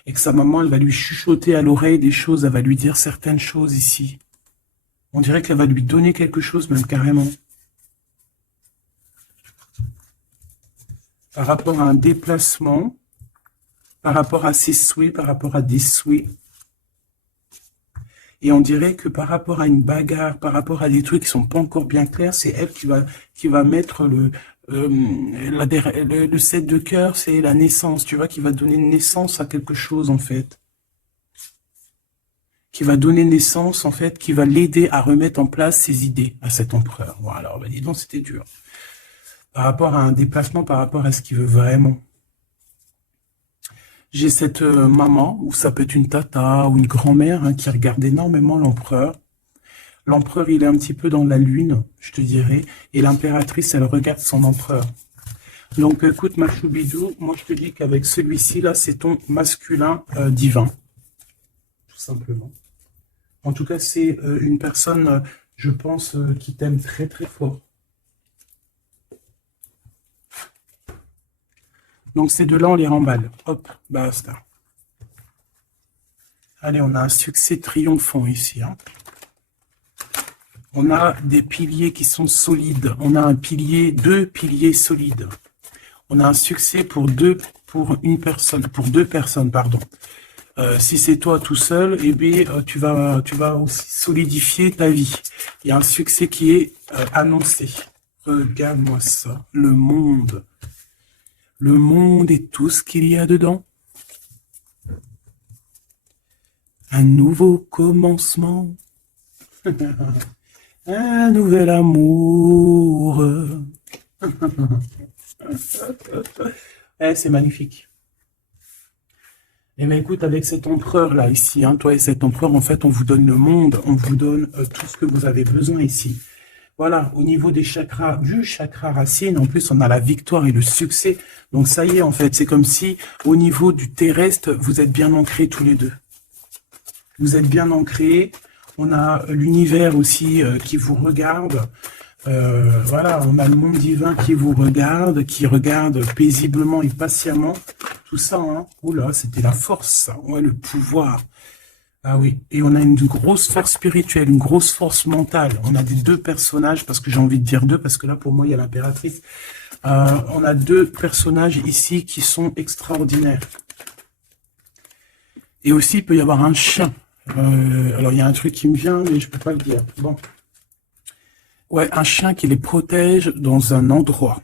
Et que sa maman, elle va lui chuchoter à l'oreille des choses, elle va lui dire certaines choses ici. On dirait qu'elle va lui donner quelque chose, même carrément. Par rapport à un déplacement, par rapport à ses souhaits, par rapport à des souhaits. Et on dirait que par rapport à une bagarre, par rapport à des trucs qui sont pas encore bien clairs, c'est elle qui va mettre le 7 de cœur, c'est la naissance, tu vois, qui va donner naissance à quelque chose, en fait. Qui va donner naissance, en fait, qui va l'aider à remettre en place ses idées à cet empereur. Voilà, bah dis donc, c'était dur. Par rapport à un déplacement, par rapport à ce qu'il veut vraiment. J'ai cette maman, ou ça peut être une tata, ou une grand-mère, hein, qui regarde énormément l'empereur. L'empereur, il est un petit peu dans la lune, je te dirais, et l'impératrice, elle regarde son empereur. Donc, écoute, ma choubidou, moi, je te dis qu'avec celui-ci, là, c'est ton masculin divin, tout simplement. En tout cas, c'est une personne, je pense, qui t'aime très, très fort. Donc, ces deux-là, on les remballe. Hop, basta. Allez, on a un succès triomphant ici. Hein. On a des piliers qui sont solides. On a un pilier, 2 piliers solides. On a un succès pour deux personnes, pardon. Si c'est toi tout seul, eh bien, tu vas aussi solidifier ta vie. Il y a un succès qui est annoncé. Regarde-moi ça, le monde. Le monde et tout ce qu'il y a dedans. Un nouveau commencement. Un nouvel amour. C'est magnifique. Et bien écoute, avec cet empereur là ici, hein, toi et cet empereur, en fait, on vous donne le monde, on vous donne tout ce que vous avez besoin ici. Voilà, au niveau des chakras, du chakra racine, en plus on a la victoire et le succès. Donc ça y est, en fait, c'est comme si au niveau du terrestre, vous êtes bien ancrés tous les deux. Vous êtes bien ancrés. On a l'univers aussi qui vous regarde. Voilà, on a le monde divin qui vous regarde, qui regarde paisiblement et patiemment. Tout ça, hein. Oula, c'était la force, ça. Ouais, le pouvoir. Ah oui, et on a une grosse force spirituelle, une grosse force mentale. On a des 2 personnages, parce que j'ai envie de dire 2, parce que là, pour moi, il y a l'impératrice. On a 2 personnages ici qui sont extraordinaires. Et aussi, il peut y avoir un chien. Alors, il y a un truc qui me vient, mais je peux pas le dire. Bon. Ouais, un chien qui les protège dans un endroit.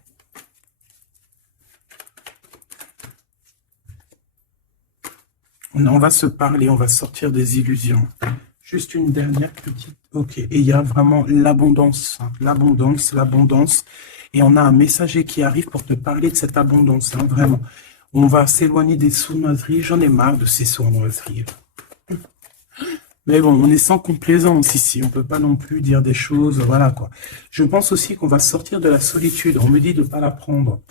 On va se parler, on va sortir des illusions. Juste une dernière petite... Ok, et il y a vraiment l'abondance, hein, l'abondance, l'abondance. Et on a un messager qui arrive pour te parler de cette abondance, hein, vraiment. On va s'éloigner des sournoiseries. J'en ai marre de ces sournoiseries. Mais bon, on est sans complaisance ici. On peut pas non plus dire des choses, voilà quoi. Je pense aussi qu'on va sortir de la solitude. On me dit de ne pas la prendre.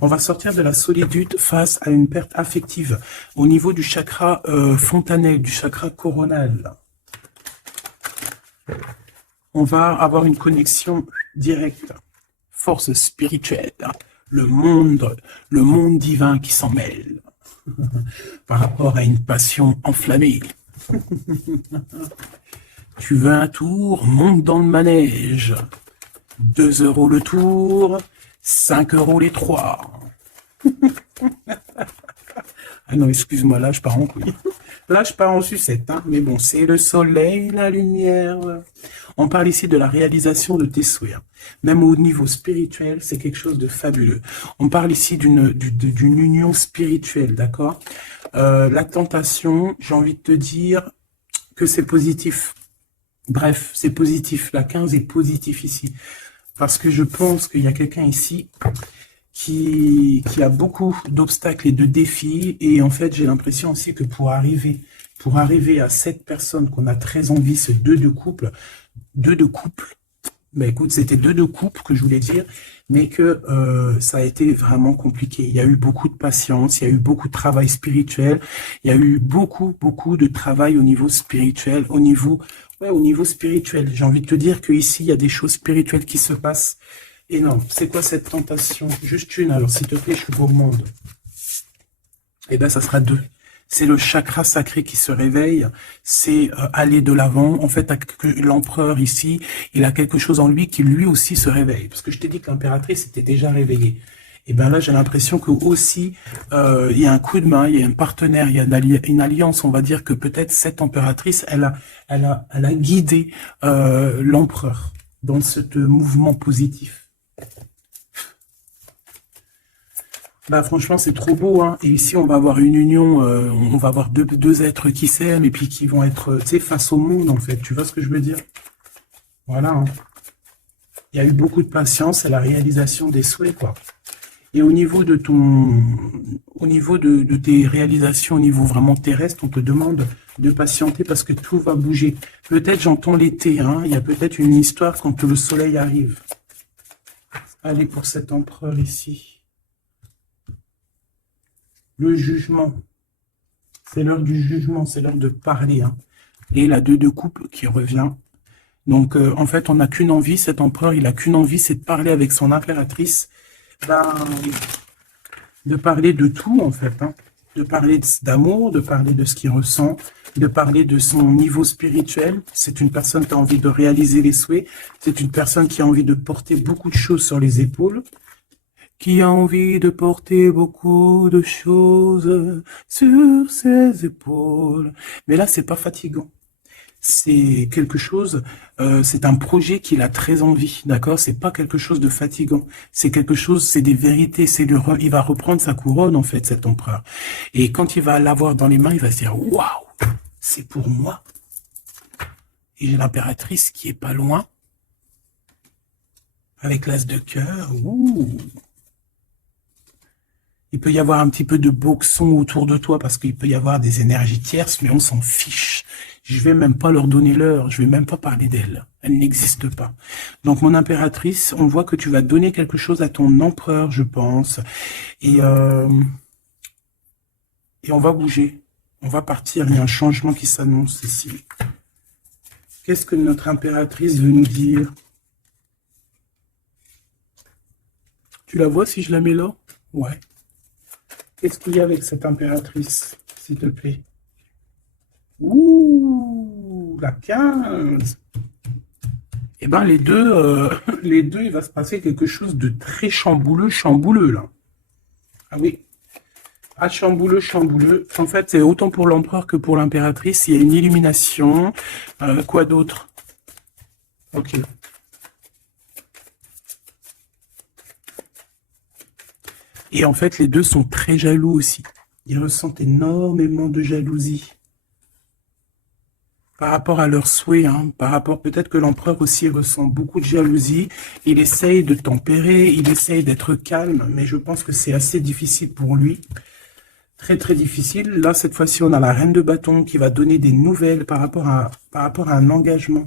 On va sortir de la solitude face à une perte affective au niveau du chakra fontanel, du chakra coronal. On va avoir une connexion directe. Force spirituelle. Le monde divin qui s'en mêle. Par rapport à une passion enflammée. Tu veux un tour, monte dans le manège. 2 € le tour, 5 € les 3. Ah non, excuse-moi, là je pars en couille. Là je pars en sucette, hein. Mais bon, c'est le soleil, la lumière. On parle ici de la réalisation de tes souhaits. Même au niveau spirituel, c'est quelque chose de fabuleux. On parle ici d'une union spirituelle, d'accord? La tentation, j'ai envie de te dire que c'est positif. Bref, c'est positif. La 15 est positif ici. Parce que je pense qu'il y a quelqu'un ici qui a beaucoup d'obstacles et de défis. Et en fait, j'ai l'impression aussi que pour arriver à cette personne qu'on a très envie, ce 2 de couple, ben écoute, c'était 2 de couple que je voulais dire, mais que ça a été vraiment compliqué. Il y a eu beaucoup de patience, il y a eu beaucoup de travail spirituel, il y a eu beaucoup de travail au niveau spirituel, au niveau spirituel. J'ai envie de te dire qu'ici, il y a des choses spirituelles qui se passent. Et non, c'est quoi cette tentation? Juste une, alors s'il te plaît, je suis gourmande. Eh bien, ça sera 2. C'est le chakra sacré qui se réveille, c'est aller de l'avant. En fait, l'empereur ici, il a quelque chose en lui qui lui aussi se réveille. Parce que je t'ai dit que l'impératrice était déjà réveillée. Et bien là, j'ai l'impression que aussi, il y a un coup de main, il y a un partenaire, il y a une alliance. On va dire que peut-être cette impératrice, elle a guidé l'empereur dans ce mouvement positif. Bah franchement c'est trop beau, hein. Et ici on va avoir une union, on va avoir deux êtres qui s'aiment et puis qui vont être, tu sais, face au monde en fait. Tu vois ce que je veux dire? Voilà. Hein. Il y a eu beaucoup de patience à la réalisation des souhaits, quoi. Et au niveau de tes réalisations au niveau vraiment terrestre, on te demande de patienter parce que tout va bouger. Peut-être j'entends l'été, hein. Il y a peut-être une histoire quand le soleil arrive. Allez pour cet empereur ici. Le jugement, c'est l'heure du jugement, c'est l'heure de parler. Hein. Et la 2 de coupe qui revient. Donc, en fait, on n'a qu'une envie, cet empereur, il n'a qu'une envie, c'est de parler avec son impératrice, de parler de tout, en fait. Hein. de parler d'amour, de parler de ce qu'il ressent, de parler de son niveau spirituel. C'est une personne qui a envie de réaliser les souhaits. C'est une personne qui a envie de porter beaucoup de choses sur les épaules, qui a envie de porter beaucoup de choses sur ses épaules. Mais là, c'est pas fatigant. C'est quelque chose, c'est un projet qu'il a très envie, d'accord? C'est pas quelque chose de fatigant. C'est quelque chose, c'est des vérités. Il va reprendre sa couronne en fait, cet empereur. Et quand il va l'avoir dans les mains, il va se dire waouh, c'est pour moi. Et j'ai l'impératrice qui est pas loin, avec l'as de cœur. Ouh. Il peut y avoir un petit peu de boxon autour de toi parce qu'il peut y avoir des énergies tierces, mais on s'en fiche. Je vais même pas leur donner l'heure, je vais même pas parler d'elle. Elle n'existe pas. Donc mon impératrice, on voit que tu vas donner quelque chose à ton empereur, je pense. Et on va bouger. On va partir. Il y a un changement qui s'annonce ici. Qu'est-ce que notre impératrice veut nous dire? Tu la vois si je la mets là? Ouais. Qu'est-ce qu'il y a avec cette impératrice, s'il te plaît? Ouh, la 15. Eh ben, les deux, il va se passer quelque chose de très chambouleux, là. Ah oui. Ah, chambouleux. En fait, c'est autant pour l'empereur que pour l'impératrice. Il y a une illumination. Quoi d'autre? Ok. Et en fait, les deux sont très jaloux aussi. Ils ressentent énormément de jalousie par rapport à leurs souhaits. Par rapport, peut-être que l'empereur aussi ressent beaucoup de jalousie. Il essaye de tempérer, il essaye d'être calme, mais je pense que c'est assez difficile pour lui. Très, très difficile. Là, cette fois-ci, on a la reine de bâton qui va donner des nouvelles par rapport à un engagement.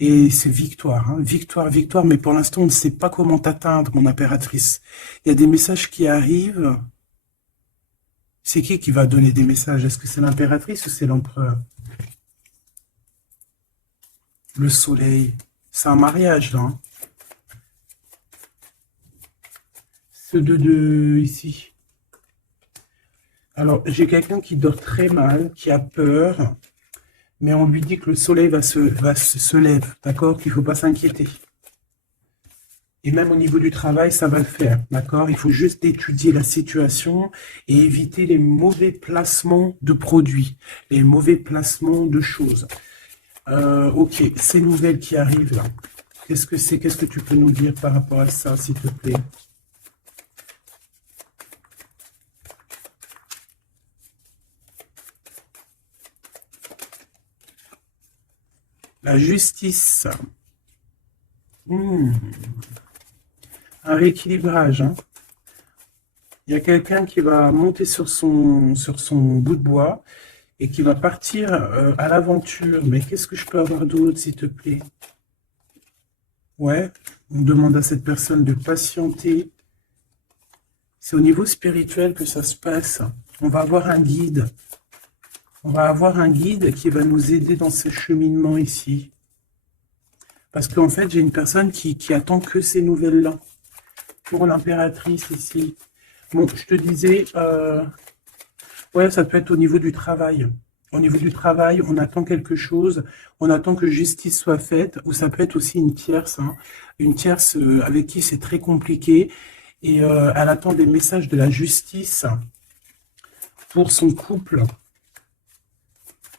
Et c'est victoire, victoire, mais pour l'instant, on ne sait pas comment t'atteindre, mon impératrice. Il y a des messages qui arrivent. C'est qui va donner des messages? Est-ce que c'est l'impératrice ou c'est l'empereur? Le soleil. C'est un mariage, là. Ce de ici. Alors, j'ai quelqu'un qui dort très mal, qui a peur. Mais on lui dit que le soleil se lève, d'accord? Qu'il ne faut pas s'inquiéter. Et même au niveau du travail, ça va le faire, d'accord? Il faut juste étudier la situation et éviter les mauvais placements de produits, les mauvais placements de choses. Ok, ces nouvelles qui arrivent là, qu'est-ce que c'est? Qu'est-ce que tu peux nous dire par rapport à ça, s'il te plaît? La justice. Un rééquilibrage. Il y a quelqu'un qui va monter sur son bout de bois et qui va partir à l'aventure. Mais qu'est-ce que je peux avoir d'autre, s'il te plaît? Ouais, on demande à cette personne de patienter. C'est au niveau spirituel que ça se passe. On va avoir un guide. On va avoir un guide qui va nous aider dans ce cheminement ici. Parce qu'en fait, j'ai une personne qui attend que ces nouvelles-là. Pour l'impératrice ici. Bon, je te disais, ouais, ça peut être au niveau du travail. Au niveau du travail, on attend quelque chose, on attend que justice soit faite, ou ça peut être aussi une tierce avec qui c'est très compliqué, et elle attend des messages de la justice pour son couple.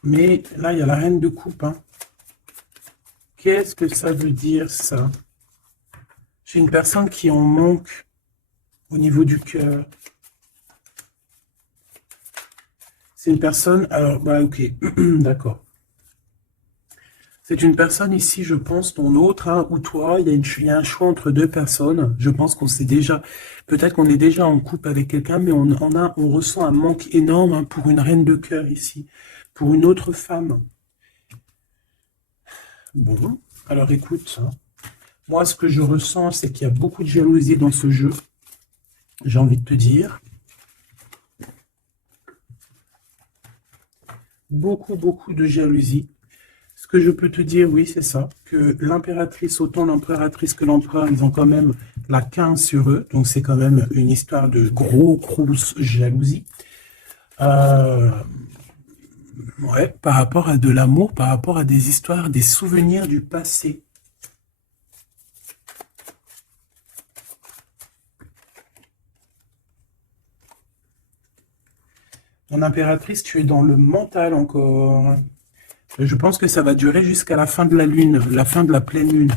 Mais là, il y a la reine de coupe. Qu'est-ce que ça veut dire, ça? J'ai une personne qui en manque au niveau du cœur. C'est une personne... Alors, bah, ok, d'accord. C'est une personne ici, je pense, ton autre, ou toi, il y a un choix entre deux personnes. Je pense qu'on sait déjà... Peut-être qu'on est déjà en couple avec quelqu'un, mais on ressent un manque énorme pour une reine de cœur ici. Pour une autre femme. Bon, alors écoute, moi ce que je ressens, c'est qu'il y a beaucoup de jalousie dans ce jeu. J'ai envie de te dire. Beaucoup de jalousie. Ce que je peux te dire, oui, c'est ça, que l'impératrice, autant l'impératrice que l'empereur, ils ont quand même la 15 sur eux, donc c'est quand même une histoire de grosse jalousie. Euh, ouais, par rapport à de l'amour, par rapport à des histoires, des souvenirs du passé. Mon impératrice, tu es dans le mental encore. Je pense que ça va durer jusqu'à la fin de la lune, la fin de la pleine lune.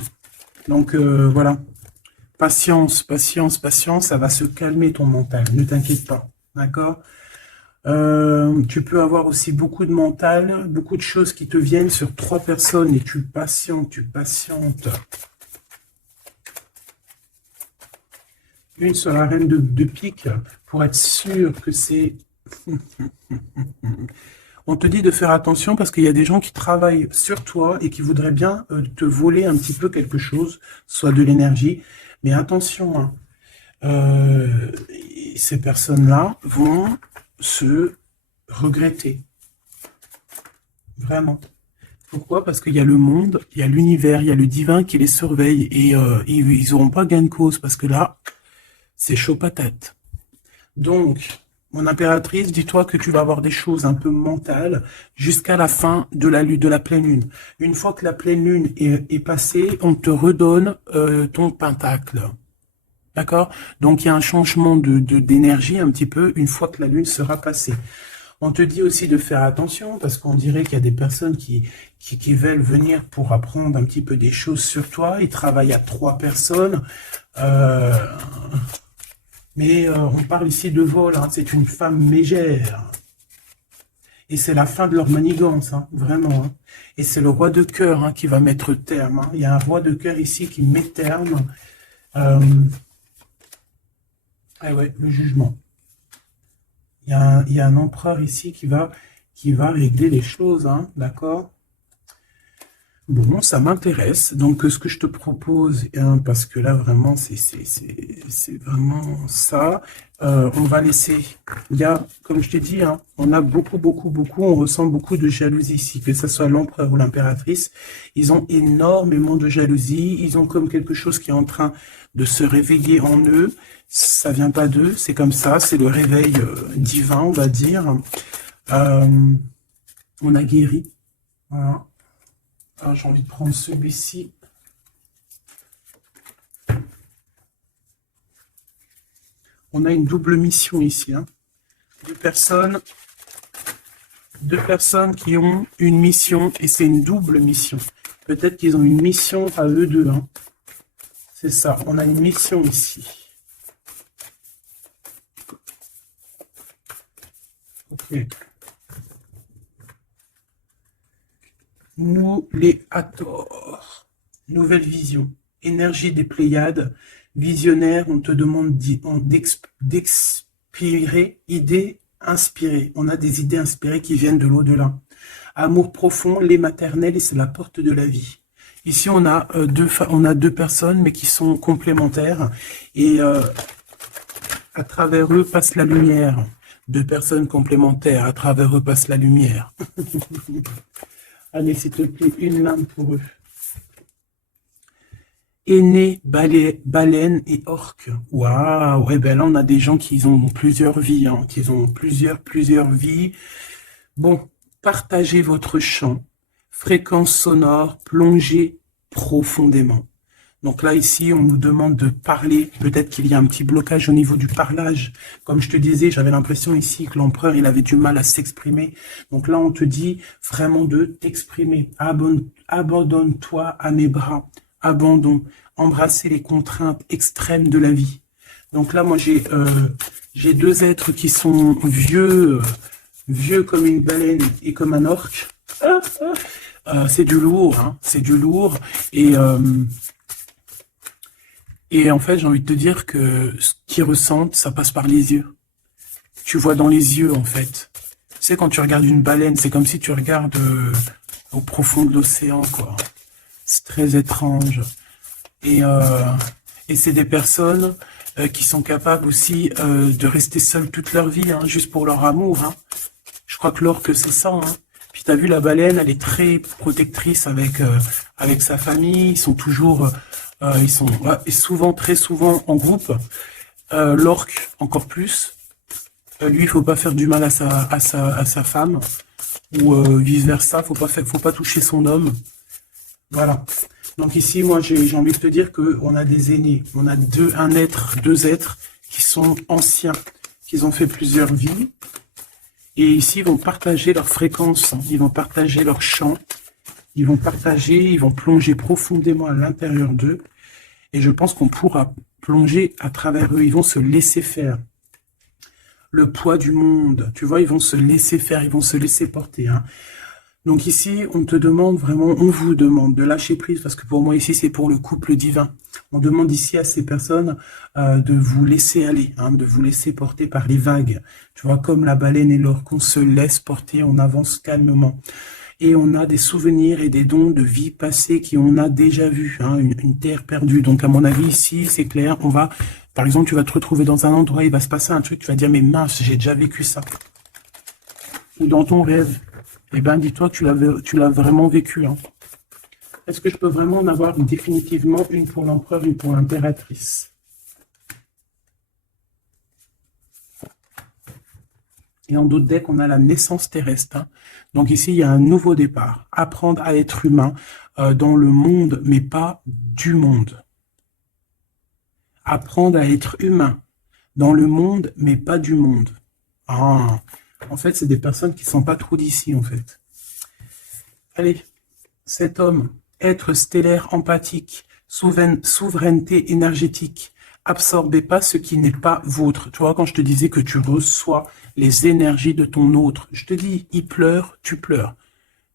Donc voilà, patience, patience, patience, ça va se calmer ton mental, ne t'inquiète pas, d'accord? Tu peux avoir aussi beaucoup de mental, beaucoup de choses qui te viennent sur 3 personnes et tu patientes, tu patientes. Une sur la reine de pique pour être sûr que c'est... On te dit de faire attention parce qu'il y a des gens qui travaillent sur toi et qui voudraient bien te voler un petit peu quelque chose, soit de l'énergie. Mais attention, hein, ces personnes-là vont se regretter. Vraiment. Pourquoi? Parce qu'il y a le monde, il y a l'univers, il y a le divin qui les surveille et ils n'auront pas gain de cause parce que là, c'est chaud patate. Donc, mon impératrice, dis-toi que tu vas avoir des choses un peu mentales jusqu'à la fin de la pleine lune. Une fois que la pleine lune est passée, on te redonne ton pentacle. D'accord? Donc, il y a un changement d'énergie un petit peu une fois que la lune sera passée. On te dit aussi de faire attention parce qu'on dirait qu'il y a des personnes qui veulent venir pour apprendre un petit peu des choses sur toi. Ils travaillent à 3 personnes. Mais on parle ici de vol, hein, c'est une femme mégère. Et c'est la fin de leur manigance, hein, vraiment. Hein. Et c'est le roi de cœur hein, qui va mettre terme. Hein. Il y a un roi de cœur ici qui met terme. Ah ouais, le jugement. Il y a un empereur ici qui va régler les choses, hein, d'accord? Bon, ça m'intéresse. Donc, ce que je te propose, hein, parce que là, vraiment, c'est vraiment ça. On va laisser... Il y a, comme je t'ai dit, hein, on a beaucoup, on ressent beaucoup de jalousie ici, que ce soit l'empereur ou l'impératrice. Ils ont énormément de jalousie. Ils ont comme quelque chose qui est en train de se réveiller en eux. Ça vient pas d'eux, c'est comme ça. C'est le réveil divin, on va dire. On a guéri. Voilà. Alors, j'ai envie de prendre celui-ci. On a une double mission ici. Hein. Deux personnes qui ont une mission et c'est une double mission. Peut-être qu'ils ont une mission à eux deux. Hein. C'est ça, on a une mission ici. Ok. Nous les Hathor. Nouvelle vision. Énergie des Pléiades. Visionnaire, on te demande d'expirer, idées inspirées. On a des idées inspirées qui viennent de l'au-delà. Amour profond, lait maternel et c'est la porte de la vie. Ici, on a deux personnes, mais qui sont complémentaires. Et à travers eux passe la lumière. 2 personnes complémentaires, à travers eux passe la lumière. Allez, s'il te plaît, une lame pour eux. Aîné, baleine et orque. Waouh, ouais, ben là, on a des gens qui ont plusieurs vies, hein, qui ont plusieurs vies. Bon, partagez votre chant, fréquence sonore, plongez profondément. Donc là, ici, on nous demande de parler. Peut-être qu'il y a un petit blocage au niveau du parlage. Comme je te disais, j'avais l'impression ici que l'empereur, il avait du mal à s'exprimer. Donc là, on te dit vraiment de t'exprimer. Abandonne-toi à mes bras. Abandon. Embrasser les contraintes extrêmes de la vie. Donc là, moi, j'ai 2 êtres qui sont vieux comme une baleine et comme un orque. C'est du lourd, hein. C'est du lourd. Et en fait, j'ai envie de te dire que ce qu'ils ressentent, ça passe par les yeux. Tu vois dans les yeux, en fait. Tu sais, quand tu regardes une baleine, c'est comme si tu regardes au profond de l'océan, quoi. C'est très étrange. Et c'est des personnes qui sont capables aussi de rester seules toute leur vie, hein, juste pour leur amour. Hein. Je crois que l'orque, c'est ça. Hein. Puis t'as vu, la baleine, elle est très protectrice avec sa famille. Ils sont toujours... ils sont très souvent en groupe. L'orque, encore plus. Lui, il faut pas faire du mal à sa femme, ou vice-versa, faut pas toucher son homme. Voilà. Donc ici, moi, j'ai envie de te dire qu'on a des aînés, on a deux êtres qui sont anciens, qui ont fait plusieurs vies, et ici, ils vont partager leur fréquence, ils vont partager leur chant, ils vont plonger profondément à l'intérieur d'eux, et je pense qu'on pourra plonger à travers eux, ils vont se laisser faire. Le poids du monde, tu vois, ils vont se laisser faire, ils vont se laisser porter, hein. Donc ici, on te demande vraiment, on vous demande de lâcher prise, parce que pour moi ici, c'est pour le couple divin. On demande ici à ces personnes de vous laisser aller, hein, de vous laisser porter par les vagues. Tu vois, comme la baleine et l'orque, on se laisse porter, on avance calmement. Et on a des souvenirs et des dons de vie passée qu'on a déjà vus, hein, une terre perdue. Donc à mon avis, ici, c'est clair, on va, par exemple, tu vas te retrouver dans un endroit, il va se passer un truc, tu vas dire, mais mince, j'ai déjà vécu ça. Ou dans ton rêve. Eh bien, dis-toi que tu l'as vraiment vécu. Hein. Est-ce que je peux vraiment en avoir définitivement une pour l'empereur, une pour l'impératrice? Et en d'autres decks, on a la naissance terrestre. Hein. Donc ici, il y a un nouveau départ. Apprendre à être humain dans le monde, mais pas du monde. Apprendre à être humain dans le monde, mais pas du monde. Ah, en fait, c'est des personnes qui ne sont pas trop d'ici, en fait. Allez, cet homme, être stellaire empathique, souveraineté énergétique, absorbez pas ce qui n'est pas vôtre. Tu vois, quand je te disais que tu reçois les énergies de ton autre, je te dis, il pleure, tu pleures.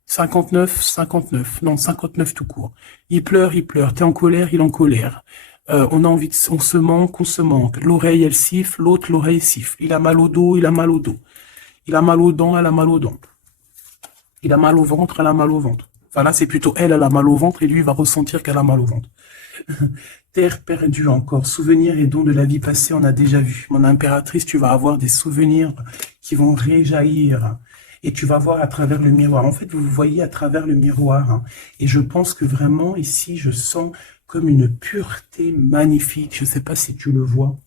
59, 59, non, 59 tout court. Il pleure, t'es en colère, il est en colère. On a envie de, on se manque. L'oreille, elle siffle, l'autre, l'oreille siffle. Il a mal au dos, il a mal au dos. Il a mal aux dents, elle a mal aux dents. Il a mal au ventre, elle a mal au ventre. Enfin là, c'est plutôt elle a mal au ventre et lui, il va ressentir qu'elle a mal au ventre. Terre perdue encore, souvenirs et dons de la vie passée, on a déjà vu. Mon impératrice, tu vas avoir des souvenirs qui vont réjaillir. Et tu vas voir à travers le miroir. En fait, vous voyez à travers le miroir. Hein. Et je pense que vraiment, ici, je sens comme une pureté magnifique. Je ne sais pas si tu le vois.